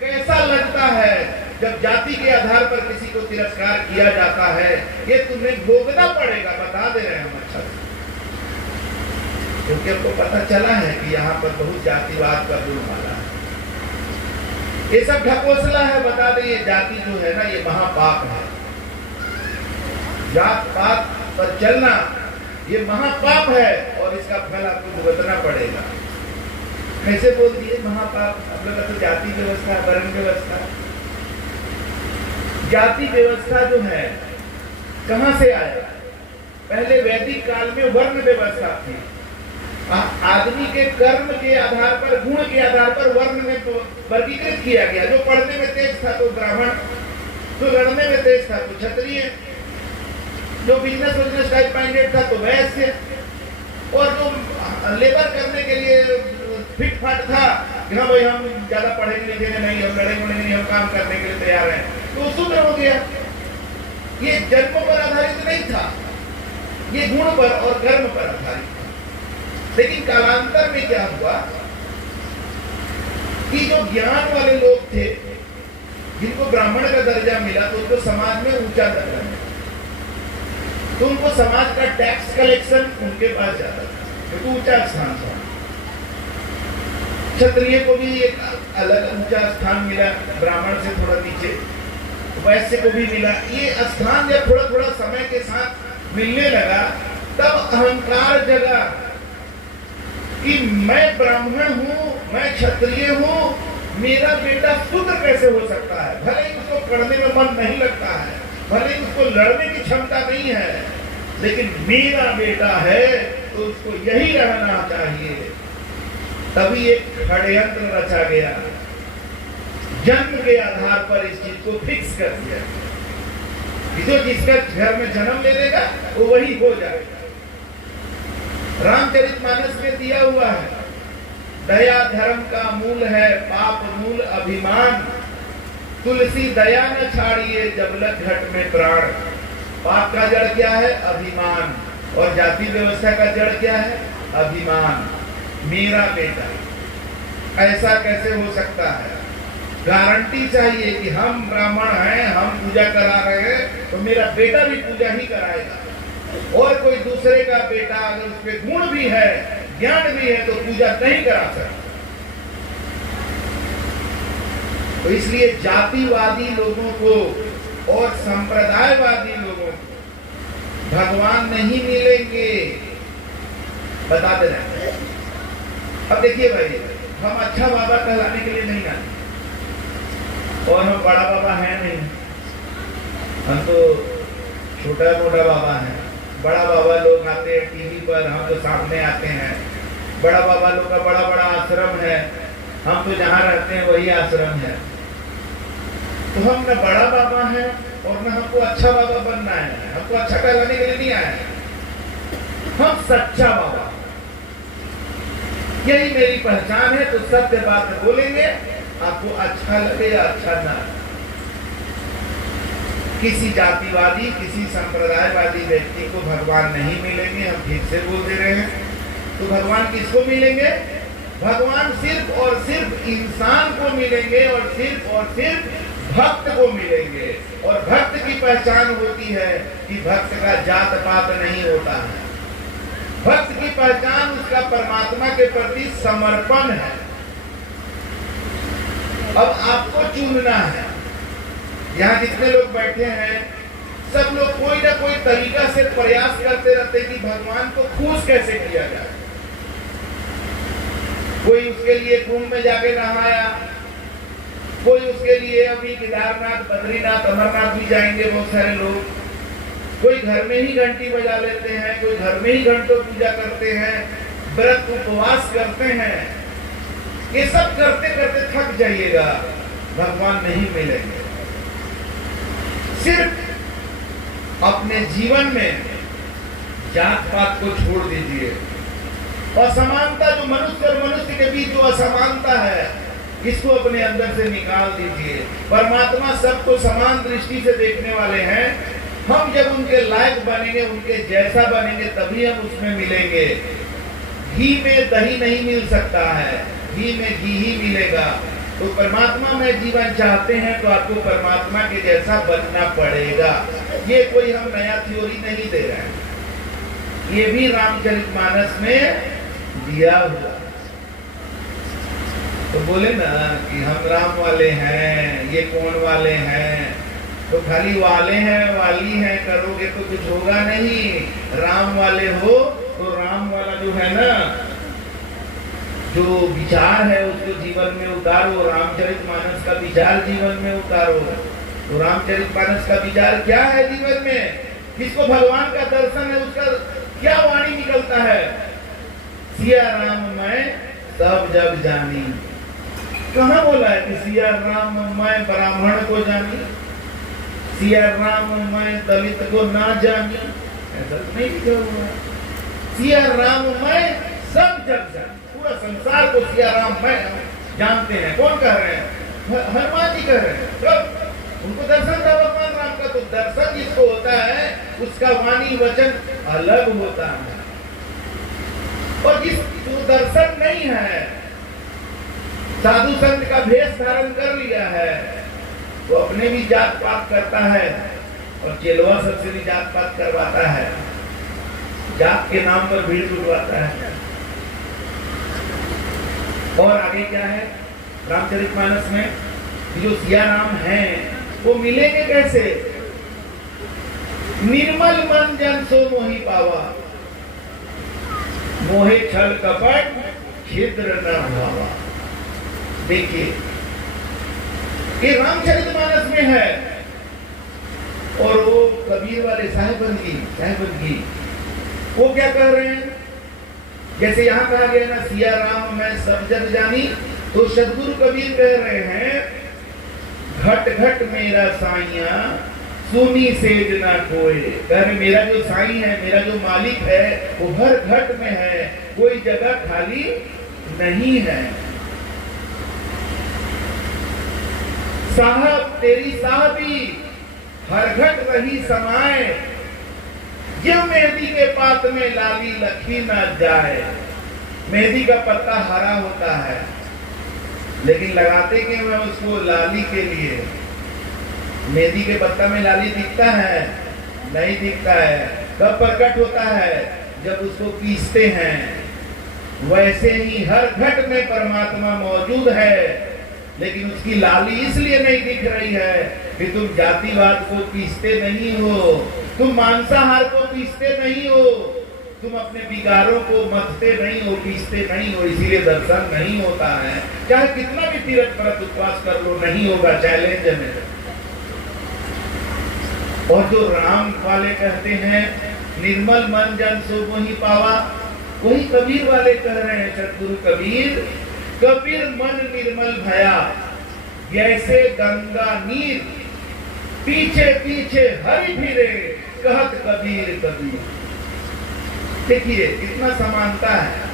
कैसा लगता है जब जाति के आधार पर किसी को तिरस्कार किया जाता है, ये तुम्हें भोगना पड़ेगा। बता दे रहे हैं हम अच्छा से, क्योंकि हमको पता चला है कि यहाँ पर बहुत जातिवाद का बोलबाला है, ये सब ढकोसला है। बता दे ये जाति जो है ना, ये महापाप है। जात पात पर चलना ये महापाप है और इसका फल आपको भुगतना पड़ेगा। कैसे बोल दिए महापाप? आप लोग तो जाति व्यवस्था, वर्ण व्यवस्था, जाति व्यवस्था जो है कहां से आया? पहले वैदिक काल में वर्ण व्यवस्था थी। आदमी के कर्म के आधार पर, गुण के आधार पर वर्ण में वर्गीकृत किया गया। जो पढ़ने में तेज था तो ब्राह्मण, जो लड़ने में तेज था तो क्षत्रिय, जो बिजनेस टाइप माइंडेड था तो वैश्य, और जो लेबर करने के लिए फिट फाट था कि हाँ भाई हम ज्यादा पढ़ेंगे लिखेंगे नहीं, हम लड़ेंगे नहीं, हम काम करने के लिए तैयार हैं, तो शूद्र हो गया। ये जन्म पर आधारित नहीं था, ये गुण पर और कर्म पर आधारित था। लेकिन कालांतर में क्या हुआ कि जो ज्ञान वाले लोग थे, जिनको ब्राह्मण का दर्जा मिला, तो उनको समाज में ऊंचा दर्जा मिला, तो उनको समाज का टैक्स कलेक्शन उनके पास जाता था, क्योंकि ऊंचा स्थान था। क्षत्रिय को भी एक अलग ऊंचा स्थान मिला, ब्राह्मण से थोड़ा नीचे, वैश्य को भी मिला। ये स्थान जब थोड़ा थोड़ा समय के साथ मिलने लगा, तब अहंकार जगा कि मैं ब्राह्मण हूँ, मैं क्षत्रिय हूँ, मेरा बेटा शूद्र कैसे हो सकता है? भले ही उसको पढ़ने में मन नहीं लगता है, भले ही उसको लड़ने की क्षमता नहीं है, लेकिन मेरा बेटा है तो उसको यही रहना चाहिए। तभी एक षड्यंत्र रचा गया, जन्म के आधार पर इस चीज को फिक्स कर दिया कि जो जिसका घर में जन्म ले लेगा वो वही हो जाएगा। रामचरितमानस में दिया हुआ है, दया धर्म का मूल है, पाप मूल अभिमान, तुलसी दया न छाड़िए जब लग घट में प्राण। पाप का जड़ क्या है? अभिमान। और जाति व्यवस्था का जड़ क्या है? अभिमान। मेरा बेटा, ऐसा कैसे हो सकता है? गारंटी चाहिए कि हम ब्राह्मण हैं, हम पूजा करा रहे हैं, तो मेरा बेटा भी पूजा ही कराएगा। और कोई दूसरे का बेटा अगर उसमें गुण भी है, ज्ञान भी है, तो पूजा नहीं करा सकता। तो इसलिए जातिवादी लोगों को और संप्रदायवादी लोगों को भगवान नहीं मिलेंगे, बताते रहते हैं। अब देखिए भाई, हम अच्छा बाबा कहलाने के लिए नहीं आते, और हम बड़ा बाबा हैं नहीं, हम तो छोटा मोटा बाबा हैं। बड़ा बाबा लोग आते हैं टीवी पर, हम तो सामने आते हैं। बड़ा बाबा लोग का बड़ा बड़ा आश्रम है, हम तो जहाँ रहते हैं वही आश्रम है। तो हम न बड़ा बाबा हैं और न हमको अच्छा बाबा बनना है, हमको अच्छा कहलाने के लिए नहीं आए, हम सच्चा बाबा। यही मेरी पहचान है, तो सत्य बात बोलेंगे, आपको अच्छा लगे या अच्छा ना। किसी जातिवादी, किसी संप्रदायवादी व्यक्ति को भगवान नहीं मिलेंगे, हम ठीक से बोल दे रहे हैं। तो भगवान किसको मिलेंगे? भगवान सिर्फ और सिर्फ इंसान को मिलेंगे, और सिर्फ भक्त को मिलेंगे। और भक्त की पहचान होती है कि भक्त का जात पात नहीं होता है, भक्त की पहचान उसका परमात्मा के प्रति समर्पण है। अब आपको चुनना है। यहाँ जितने लोग बैठे हैं, सब लोग कोई ना कोई तरीका से प्रयास करते रहते कि भगवान को खुश कैसे किया जाए। कोई उसके लिए कुंभ में जाके नहाया, कोई उसके लिए अभी केदारनाथ, बद्रीनाथ, अमरनाथ भी जाएंगे बहुत सारे लोग। कोई घर में ही घंटी बजा लेते हैं, कोई घर में ही घंटों पूजा करते हैं, व्रत उपवास करते हैं। ये सब करते करते थक जाइएगा, भगवान नहीं मिलेंगे। सिर्फ अपने जीवन में जात पात को छोड़ दीजिए। असमानता, जो मनुष्य और मनुष्य के बीच जो असमानता है, इसको अपने अंदर से निकाल दीजिए। परमात्मा सबको समान दृष्टि से देखने वाले हैं। हम जब उनके लायक बनेंगे, उनके जैसा बनेंगे, तभी हम उसमें मिलेंगे। घी में दही नहीं मिल सकता है, घी में घी ही मिलेगा। तो परमात्मा में जीवन चाहते हैं तो आपको परमात्मा के जैसा बनना पड़ेगा। ये कोई हम नया थ्योरी नहीं दे रहे हैं, ये भी रामचरितमानस में दिया हुआ। तो बोले ना कि हम राम वाले हैं, ये कौन वाले हैं? तो खाली वाले हैं वाली हैं करोगे तो कुछ होगा नहीं। राम वाले हो तो राम वाला जो है ना, जो विचार है उसको जीवन में उतारो। रामचरितमानस का विचार जीवन में उतारो। तो रामचरितमानस का विचार क्या है जीवन में? जिसको भगवान का दर्शन है उसका क्या वाणी निकलता है? सिया राम मैं सब जग जानी। कहाँ बोला है कि सिया राम मैं ब्राह्मण को जानी, सिया राम मैं दलित को ना जानी? ऐसा नहीं लिखा हुआ। सिया राम मैं सब जग जानी, पूरा संसार को सिया राम मैं जानते हैं। कौन कह रहे हैं? हनुमान जी कह रहे हैं। कब उनको दर्शन था भगवान राम का, तो दर्शन जिसको होता है उसका वाणी वचन अलग होता है। और जिसको दर्शन नहीं है, साधु संत का भेष धारण कर लिया है, वो अपने भी जात पात करता है और चेलवा सबसे भी जात पात करवाता है, जात के नाम पर भीड़ जुटवाता है। और आगे क्या है रामचरितमानस में? जो सिया राम हैं वो मिलेंगे कैसे? निर्मल मन जन सो मोहि पावा, मोहे छल कपट छिद्र न भावा। देखिए ये रामचरितमानस में है। और वो कबीर वाले साहेबंदी वो क्या कह रहे हैं? जैसे यहाँ कहा गया ना सिया राम मैं सब जग जानी, तो सदगुरु कबीर कह रहे हैं घट घट मेरा साइया सुनी सेज ना कोई। कह मेरा जो साई है, मेरा जो मालिक है, वो हर घट में है, कोई जगह खाली नहीं है। साहब तेरी साहबी हर घट रही समाए, जब मेहंदी के पात में लाली लखी न जाए। मेहंदी का पत्ता हरा होता है, लेकिन लगाते क्यों है उसको? लाली के लिए। मेहंदी के पत्ता में लाली दिखता है? नहीं दिखता है। कब प्रकट होता है? जब उसको पीसते हैं। वैसे ही हर घट में परमात्मा मौजूद है, लेकिन उसकी लाली इसलिए नहीं दिख रही है कि तुम जातिवाद को पीसते नहीं हो, तुम मांसाहार को पीसते नहीं हो, तुम अपने विकारों को मथते नहीं हो, पीसते नहीं हो, इसीलिए दर्शन नहीं होता है। चाहे कितना भी तीर्थ व्रत उपवास कर लो, नहीं होगा, चैलेंज है मेरा। और जो राम वाले कहते हैं निर्मल मन जन सो मोहि पावा, वही कबीर वाले कह रहे हैं, सदगुरु कबीर कबीर मन निर्मल भया, जैसे गंगा नीर पीछे पीछे हरि फिरे, कहत कबीर कबीर। देखिए कितना समानता है।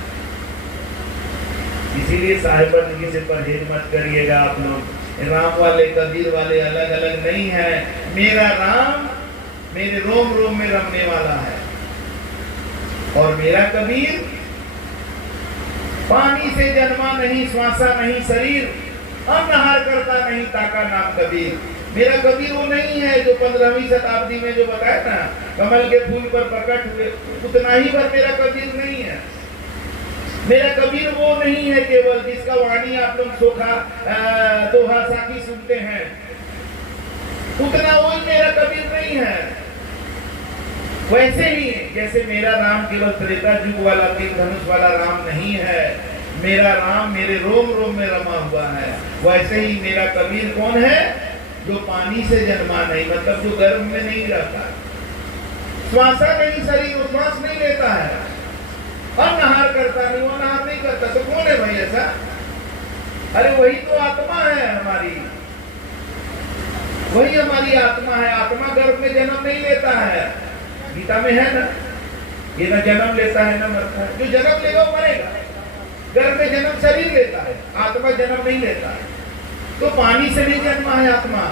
इसीलिए साहिबंदगी से परहेज मत करिएगा आप लोग। राम वाले कबीर वाले अलग अलग नहीं है। मेरा राम मेरे रोम रोम में रमने वाला है, और मेरा कबीर पानी से जन्मा नहीं, श्वासा नहीं शरीर, अन्नहार करता नहीं, ताका नाम कबीर। मेरा कबीर वो नहीं है जो 15वीं शताब्दी में जो बताया ना कमल के फूल पर प्रकट हुए, उतना ही पर मेरा कबीर नहीं है। मेरा कबीर वो नहीं है केवल जिसका वाणी आप लोग सोखा दोहा साखी सुनते हैं, उतना वो मेरा कबीर नहीं है। वैसे ही जैसे मेरा राम केवल त्रेता युग वाला तीर धनुष वाला राम नहीं है, मेरा राम मेरे रोम रोम में रमा हुआ है। वैसे ही मेरा कबीर कौन है? जो पानी से जन्मा नहीं, मतलब जो गर्भ में नहीं रहता, श्वासा नहीं शरीर, श्वास नहीं लेता है, अन्नहार करता नहीं, वो अन्नहार नहीं करता, तो कौन है भाई ऐसा? अरे वही तो आत्मा है हमारी, वही हमारी आत्मा है। आत्मा गर्भ में जन्म नहीं लेता है, गीता में है ना, ये ना जन्म लेता है ना मरता है। जो जन्म लेगा वो मरेगा। गर्भ में जन्म शरीर लेता है, आत्मा जन्म नहीं लेता है। तो पानी से नहीं जन्मा है आत्मा,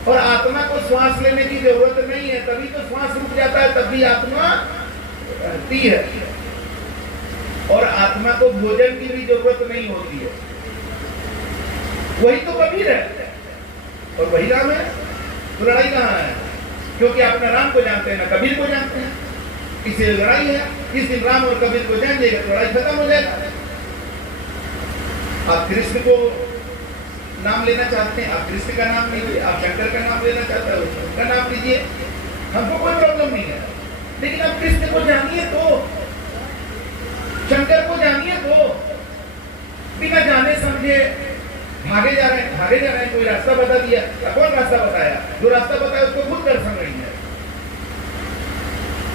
और आत्मा को श्वास लेने की जरूरत नहीं है, तभी तो श्वास रुक जाता है, तब भी आत्मा रहती है। और आत्मा को भोजन की भी जरूरत नहीं होती है, वही तो कबीर है और वही राम है। तो लड़ाई कहाँ है? क्योंकि आप न राम को जानते हैं न कबीर को जानते हैं, इसलिए लड़ाई है। इस दिन राम और कबीर को जान जाएगा तो लड़ाई खत्म हो जाएगा। आप कृष्ण को नाम लेना चाहते हैं, आप कृष्ण का नाम लीजिए, आप शंकर का नाम लेना चाहते हैं उनका नाम लीजिए, हमको कोई प्रॉब्लम नहीं है। लेकिन आप कृष्ण को जानिए तो, शंकर को जानिए तो, बिना जाने समझे भागे जा रहे हैं। कोई रास्ता बता दिया, कौन रास्ता बताया? जो रास्ता बताया उसको खुद दर्शन नहीं है।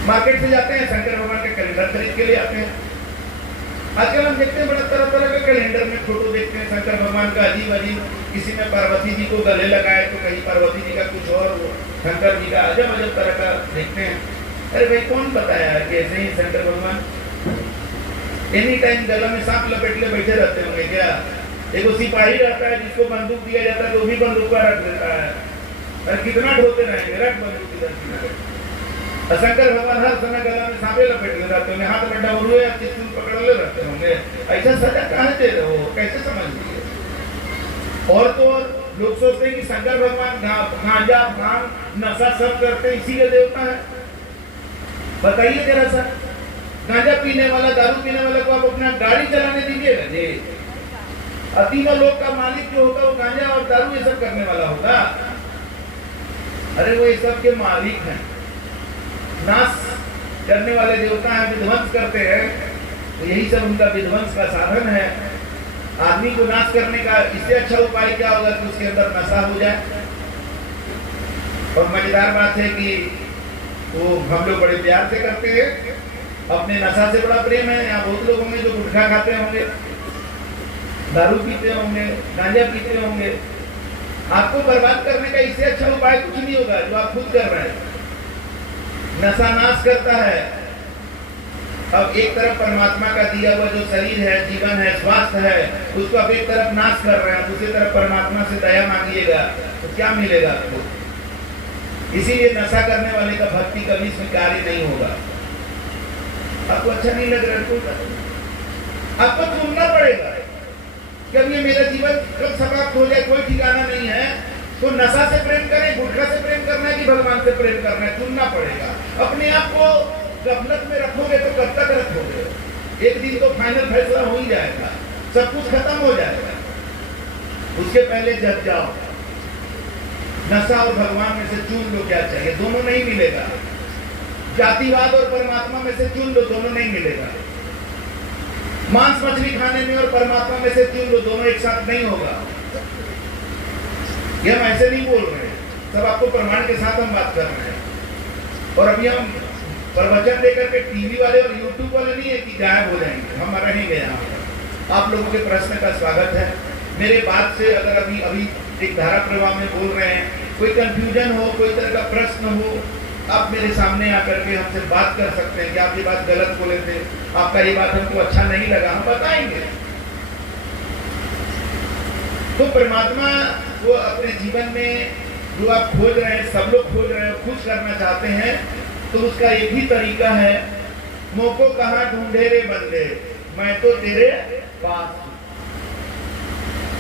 मार्केट से जाते हैं, शंकर भगवान के कैलेंडर खरीद के ले आते हैं। आजकल हम देखते हैं बड़ा तरह तरह के कैलेंडर में फोटो देखते हैं शंकर भगवान का, अजीब अजीब। किसी में पार्वती जी को गले लगाए तो कहीं पार्वती जी का कुछ और, शंकर जी का अजब अजब तरह का देखते हैं। अरे भाई कौन बताया कि ऐसे ही शंकर भगवान एनी टाइम गला में सांप लपेट ले बैठे रहते होंगे क्या? एक सिपाही रहता है जिसको बंदूक दिया जाता है तो भी बंदूक पर रख देता है, और कितना ढोते रहेंगे, रख बंदूक इधर। शंकर भगवान हर समय गला में सांपे लपेट ले रहते होंगे, हाथ में डमरू या त्रिशूल पकड़ ले रहते होंगे। ऐसा सजा कहाँ दे रहे हो, कैसे समझ लीजिए? और तो और लोग सोचते हैं कि शंकर भगवान गांजा भांग नशा सब करते हैं इसीलिए देवता है। बताइए जरा सा, गांजा पीने वाला, दारू पीने वाले को आप अपना गाड़ी चलाने दीजिएगा जी? और तीनों लोग का मालिक जो होगा वो गांजा और दारू ये सब करने वाला होगा? अरे वो ये सब के मालिक हैं, नाश करने वाले देवता हैं, विध्वंस करते हैं, तो यही सब उनका विध्वंस का साधन है। आदमी को नाश करने का इससे अच्छा उपाय क्या होगा कि उसके अंदर नशा हो जाए। और मजेदार बात है कि वो हम लोग बड़े प्यार से करते हैं, अपने नशा से बड़ा प्रेम है। यहाँ बहुत लोग होंगे जो गुटखा खाते होंगे, दारू पीते होंगे, गांजा पीते होंगे। आपको बर्बाद करने का इससे अच्छा उपाय कुछ नहीं होगा जो आप खुद कर रहे हैं। नशा नाश करता है। अब एक तरफ परमात्मा का दिया हुआ जो शरीर है, जीवन है, स्वास्थ्य है, उसको आप एक तरफ नाश कर रहे हैं, दूसरी तरफ परमात्मा से दया मांगिएगा तो क्या मिलेगा आपको? इसीलिए नशा करने वाले का भक्ति कभी स्वीकार्य नहीं होगा। आपको अच्छा नहीं लग रहा है, आपको चुनना पड़ेगा कि अब ये मेरा जीवन कब समाप्त हो जाए, कोई ठिकाना नहीं है। तो नशा से प्रेम करें, गुटखा से प्रेम करना है कि भगवान से प्रेम करना है, चुनना पड़ेगा। अपने आप को गफलत में रखोगे तो कब तक रखोगे? एक दिन तो फाइनल फैसला हो ही जाएगा, सब कुछ खत्म हो जाएगा। उसके पहले जग जाओ, नशा और भगवान में से चुन लो क्या चाहिए, दोनों नहीं मिलेगा। जातिवाद और परमात्मा में से चुन लो, दोनों नहीं मिलेगा। मांस मछली खाने में और परमात्मा में से चुन लो, दोनों एक साथ नहीं होगा। ये हम ऐसे नहीं बोल रहे हैं, सब आपको प्रमाण के साथ हम बात कर रहे हैं। और अभी हम प्रवचन देकर के टीवी वाले और यूट्यूब वाले नहीं है कि गायब हो जाएंगे, हम रहेंगे यहाँ पर। आप लोगों के प्रश्न का स्वागत है। मेरे बात से अगर अभी एक धारा प्रवाह में बोल रहे हैं, कोई कंफ्यूजन हो, कोई तरह का प्रश्न हो, आप मेरे सामने आकर के हमसे बात कर सकते हैं कि आप ये बात गलत बोले थे, आपका ये बात हमको अच्छा नहीं लगा, हम बताएंगे। तो परमात्मा को अपने जीवन में जो आप खोज रहे हैं, सब लोग खोज रहे हैं, खुश करना चाहते हैं, तो उसका एक ही तरीका है, मोको कहाँ ढूंढे रे बंदे, मैं तो तेरे पास हूं।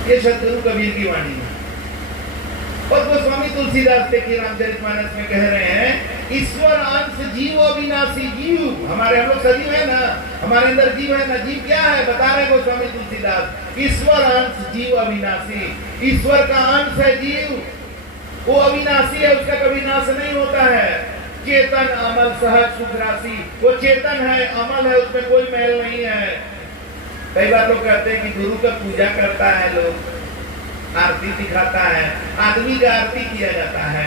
ये सद्गुरु कबीर की वाणी है। और गोस्वामी तुलसीदास देखिए रामचरितमानस में कह रहे हैं, ईश्वर अंश जीव अविनाशी जीव। हम लोग सजीव है ना, हमारे अंदर जीव है ना। जीव क्या है बता रहे गोस्वामी तुलसीदास, ईश्वर अंश जीव अविनाशी। ईश्वर का अंश है जीव, वो अविनाशी है, उसका कभी नाश नहीं होता है। चेतन अमल सहज सुख राशि, वो चेतन है, अमल है, उसमें कोई मैल नहीं है। कई बार लोग कहते हैं कि गुरु का पूजा करता है, लोग आरती दिखाता है, आदमी का आरती किया जाता है,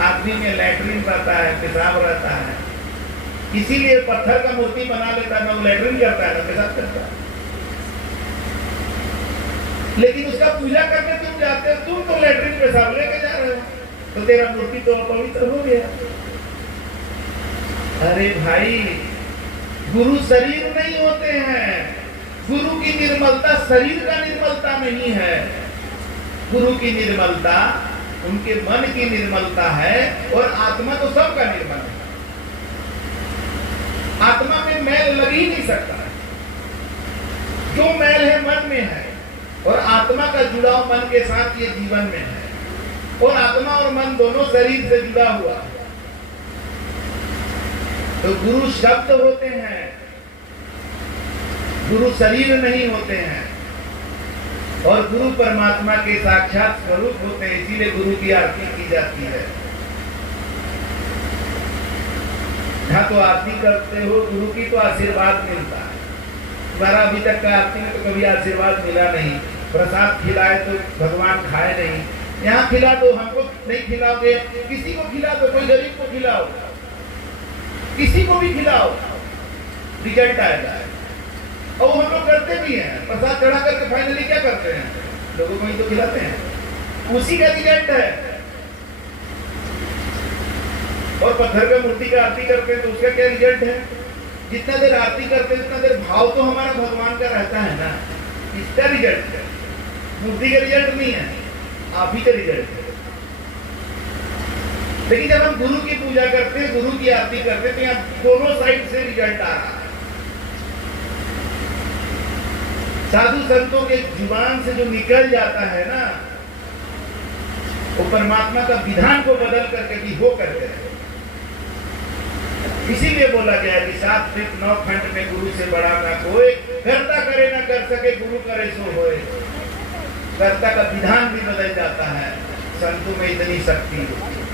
आदमी में लैट्रिन रहता है, पेशाब रहता है, इसीलिए पत्थर का मूर्ति बना लेता है, ना वो लैट्रिन करता है ना पेशाब करता है। लेकिन उसका पूजा करके तुम जाते हो, तुम तो लैट्रिन पेशाब लेके जा रहे हो, तो तेरा मूर्ति तो अपवित्र हो गया। अरे भाई, गुरु शरीर नहीं होते हैं। गुरु की निर्मलता शरीर का निर्मलता नहीं है, गुरु की निर्मलता उनके मन की निर्मलता है, और आत्मा तो सबका निर्मल है। आत्मा में मैल लग ही नहीं सकता। जो मैल है मन में है, और आत्मा का जुड़ाव मन के साथ ये जीवन में है, और आत्मा और मन दोनों शरीर से जुड़ा हुआ है। तो गुरु शब्द होते हैं, गुरु शरीर नहीं होते हैं, और गुरु परमात्मा के साक्षात स्वरूप होते हैं। इसीलिए गुरु की आरती की जाती है। हाँ, तो आरती करते हो गुरु की तो आशीर्वाद मिलता है। तुम्हारा अभी तक का आरती में तो कभी आशीर्वाद मिला नहीं। प्रसाद खिलाए तो भगवान खाए नहीं। यहाँ खिला दो, हमको नहीं खिलाओगे, किसी को खिला दो, कोई गरीब को खिलाओ, किसी को भी खिलाओ, रिजल्ट आएगा। और हम लोग करते भी हैं। प्रसाद चढ़ा करके फाइनली क्या करते हैं? लोगों को ही तो खिलाते हैं, उसी का रिजल्ट है। और पत्थर का मूर्ति का आरती करते हैं तो उसका क्या रिजल्ट है? जितना देर आरती करते हैं उतना देर भाव तो हमारा भगवान का रहता है ना, इसका रिजल्ट है। मूर्ति का रिजल्ट नहीं है, आप ही का रिजल्ट है। लेकिन जब हम गुरु की पूजा करते हैं, गुरु की आरती करते हैं, तो यहाँ दोनों साइड से रिजल्ट आ रहा है। साधु संतों के जुबान से जो निकल जाता है ना, वो परमात्मा का विधान को बदल करके भी हो करके है। इसीलिए बोला गया है कि 7 फीट 9 खंड में गुरु से बड़ा ना कोई, कर्ता करे ना कर सके, गुरु करे सो होए। कर्ता का विधान भी बदल जाता है, संतों में इतनी शक्ति होती है।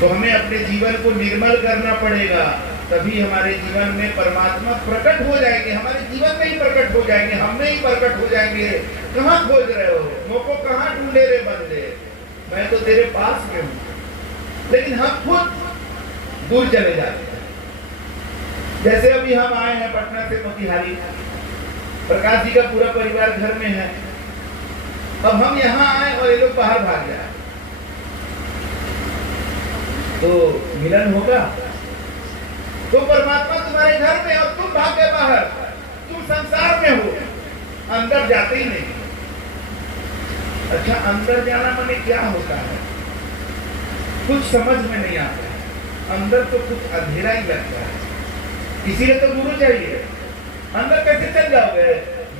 तो हमें अपने जीवन को निर्मल करना पड़ेगा, तभी हमारे जीवन में परमात्मा प्रकट हो जाएंगे। हमारे जीवन में ही प्रकट हो जाएंगे, हम में ही प्रकट हो जाएंगे। कहाँ खोज रहे हो? मोको कहाँ ढूंढे रे बंदे, मैं तो तेरे पास में हूँ। लेकिन हम खुद दूर चले जाते हैं। जैसे अभी हम आए हैं पटना से मोतिहारी, प्रकाश जी का पूरा परिवार घर में है। अब हम यहाँ आए और ये लोग बाहर भाग जाए, तो मिलन होगा? तो परमात्मा तुम्हारे घर में और तुम भागे बाहर, तुम संसार में हो, अंदर जाते ही नहीं। अच्छा, अंदर जाना माने क्या होता है? कुछ समझ में नहीं आता है। अंदर तो कुछ अंधेरा ही लगता है। इसीलिए तो गुरु चाहिए। अंदर कैसे चल जाओगे?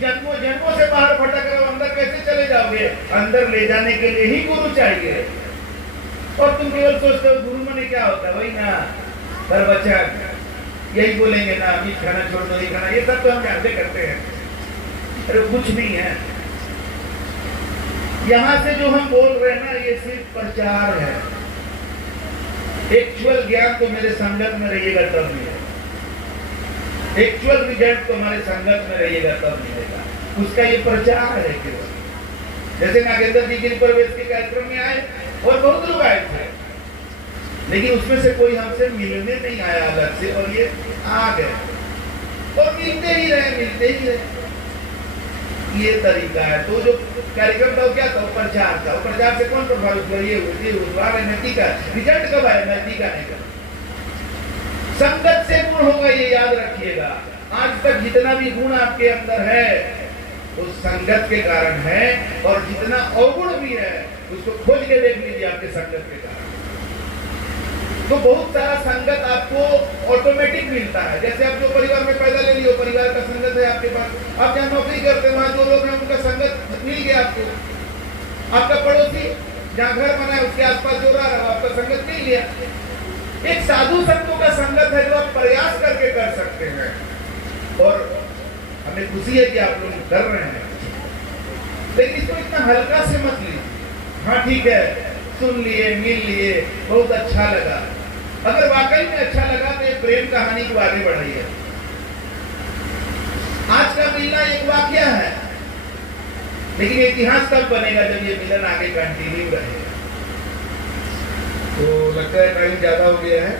जन्मों जन्मों से बाहर भटक रहे हो, अंदर कैसे चले जाओगे? अंदर ले जाने के लिए ही गुरु चाहिए। और तुम केवल सोचते हो गुरु माने क्या होता है? वही ना, प्रवचन, यही बोलेंगे ना, मीठ खाना छोड़ दो, ये खाना, ये सब तो हम जानते करते हैं। अरे कुछ नहीं है। यहाँ से जो हम बोल रहे हैं ना, ये सिर्फ प्रचार है। एक्चुअल ज्ञान तो मेरे संगत में रहिएगा तब मिलेगा। एक्चुअल रिजल्ट तो हमारे संगत में रहिएगा तब मिलेगा। उसका ये प्रचार है केवल। जैसे नागेंद्र जी गिर प्रवेश के कार्यक्रम में आए और बहुत लोग आए थे, लेकिन उसमें से कोई हमसे मिलने नहीं आया अलग से, और ये आ गए और मिलते ही रहे। ये तरीका है। तो जो कार्यक्रम था क्या था? प्रचार था। प्रचार से कौन प्रभावित हुआ? ये नैतिका। रिजल्ट कब आया? नैतिका नहीं कर। संगत से गुण होगा, ये याद रखिएगा। आज तक जितना भी गुण आपके अंदर है वो संगत के कारण है, और जितना अवगुण भी है उसको खोज के देख लीजिए आपके संगत के कारण। तो बहुत सारा संगत आपको ऑटोमेटिक मिलता है। जैसे आप जो परिवार में पैदा ले लियो, परिवार का संगत है आपके पास। आप जहाँ नौकरी करते हैं वहाँ जो लोग हैं उनका संगत मिल गया आपको। आपका पड़ोसी जहाँ घर बना है उसके आसपास जो रहा है आपका संगत मिल गया। एक साधु संतों का संगत है जो आप प्रयास करके कर सकते हैं, और हमें खुशी है कि आप लोग कर रहे हैं। लेकिन इसको इतना हल्का से मत लीजिए। हाँ ठीक है, सुन लिए, मिल लिए, बहुत अच्छा लगा। अगर वाकई में अच्छा लगा तो ये प्रेम कहानी को आगे बढ़ाइए। आज का मिलना एक वाकया है, लेकिन इतिहास तब बनेगा जब ये मिलन आगे कंटिन्यू रहेगा। तो लगता है टाइम ज्यादा हो गया है,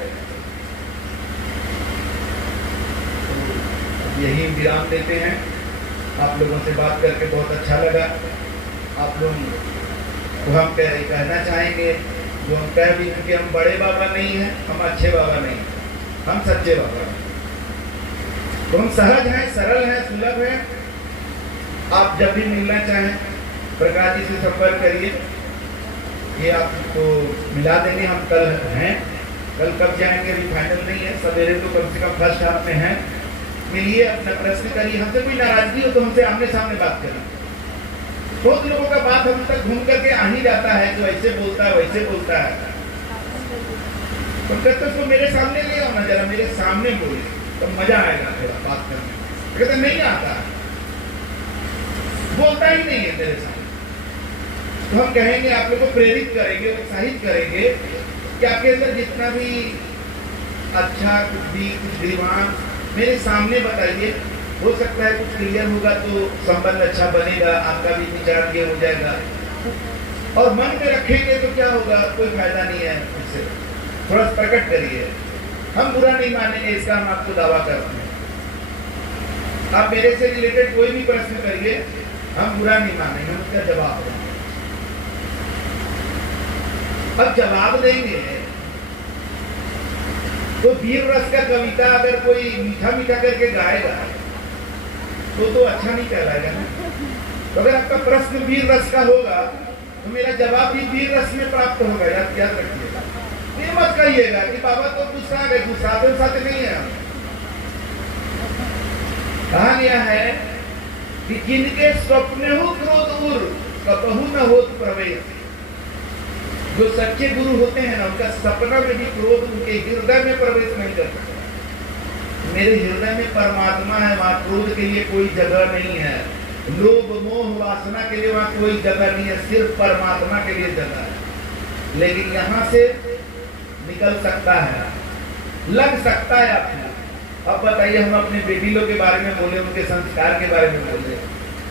तो यही विराम देते हैं। आप लोगों से बात करके बहुत अच्छा लगा। आप लोग तो हम कहना चाहेंगे, जो हम कह भी कि हम बड़े बाबा नहीं हैं, हम अच्छे बाबा नहीं, हम सच्चे बाबा हैं। तो हम सहज हैं, सरल हैं, सुलभ हैं। आप जब भी मिलना चाहें प्रकाश जी से संपर्क करिए, ये आपको मिला देंगे। हम कल हैं, कल कब जाएंगे अभी फाइनल नहीं है, सवेरे तो कम से कम फर्स्ट हाफ में हैं। मिलिए, अपना प्रश्न करिए। हमसे कोई नाराजगी हो तो हमसे आमने सामने बात करिए। बहुत लोगों का बात हम तक घूम करके आ ही जाता है, जो ऐसे बोलता है वैसे बोलता है। तो कहते उसको मेरे सामने ले आओ ना, जरा मेरे सामने बोले तो मजा आएगा थोड़ा बात करने में। कहते नहीं आता, बोलता ही नहीं है तेरे सामने। तो हम कहेंगे, आप लोग को प्रेरित करेंगे, उत्साहित करेंगे कि आपके अंदर जितना भी अच्छा कुछ भी कुछ विद्वान मेरे सामने बताइए। हो सकता है कुछ क्लियर होगा तो संबंध अच्छा बनेगा, आपका भी विचार ये हो जाएगा। और मन में रखेंगे तो क्या होगा, कोई फायदा नहीं है इससे। थोड़ा प्रकट करिए, हम बुरा नहीं मानेंगे, इसका हम आपको दावा करते हैं। आप मेरे से रिलेटेड कोई भी प्रश्न करिए, हम बुरा नहीं मानेंगे, हम उसका जवाब देंगे। अब जवाब देंगे तो वीर रस का कविता अगर कोई मीठा मीठा करके गाएगा तो अच्छा नहीं कहलाएगा ना। तो अगर आपका प्रश्न वीर रस का होगा तो मेरा जवाब भी वीर रस में प्राप्त होगा। याद रखिएगा, ये मत कहिएगा कि बाबा तो गुस्सा आ गए, गुस्साते नहीं है। कहा गया है कि जिनके स्वप्न हो क्रोध उर कपहु न होत प्रवेश। जो सच्चे गुरु होते हैं ना, उनका सपना में भी क्रोध उनके हृदय में प्रवेश नहीं कर सकता। मेरे हृदय में परमात्मा है, वहां क्रोध के लिए कोई जगह नहीं है, लोभ मोह वासना के लिए वहां कोई जगह नहीं है, सिर्फ परमात्मा के लिए जगह है। लेकिन यहाँ से निकल सकता है, लग सकता है आपको। अब बताइए, हम अपने बेटी लोग के बारे में बोले, उनके संस्कार के बारे में बोले,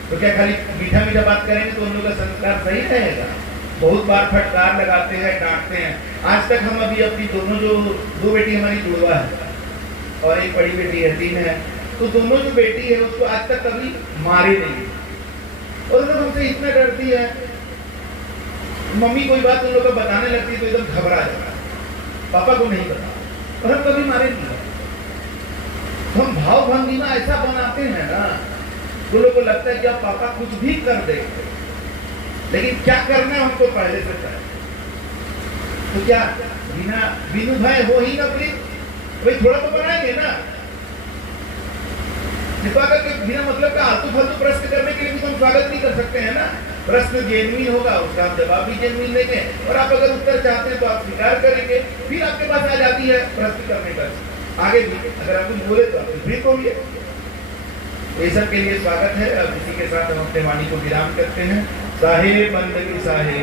तो क्या खाली मीठा मीठा बात करेंगे तो उन लोगों का संस्कार सही रहेगा? बहुत बार फटकार लगाते हैं, डांटते हैं। आज तक हम अभी अपनी दोनों जो दो बेटी हमारी जुड़वा है और एक बड़ी बेटी है, 3 है, तो दोनों जो बेटी है उसको आज तक कभी मारे नहीं। और जब हमसे इतना डरती है, मम्मी कोई बात उन लोगों को बताने लगती है तो एकदम घबरा जाता है, पापा को नहीं पता, और हम कभी मारे नहीं। हम भाव भंगिमा ऐसा बनाते हैं ना, तो लोगों को लगता है कि अब पापा कुछ भी कर दे, लेकिन क्या करना है हमको पहले से तय। तो क्या बिना बिनु भय हो ही ना प्रीत, भाई थोड़ा तो बनाएंगे ना। कृपा करके बिना मतलब का आलतू फालतू प्रश्न करने के लिए भी तुम स्वागत नहीं कर सकते हैं ना। प्रश्न जेन्युइन होगा, उसका हम जवाब भी जेन्युइन देंगे, और आप अगर उत्तर चाहते हैं तो आप स्वीकार करेंगे। फिर आपके पास आ जाती है प्रश्न करने का आगे भी, अगर आप कुछ बोले तो आप भी होंगे। ये सब के लिए स्वागत है। अब इसी के साथ हम अपने वाणी को विराम करते हैं। साहेब बंदगी साहेब।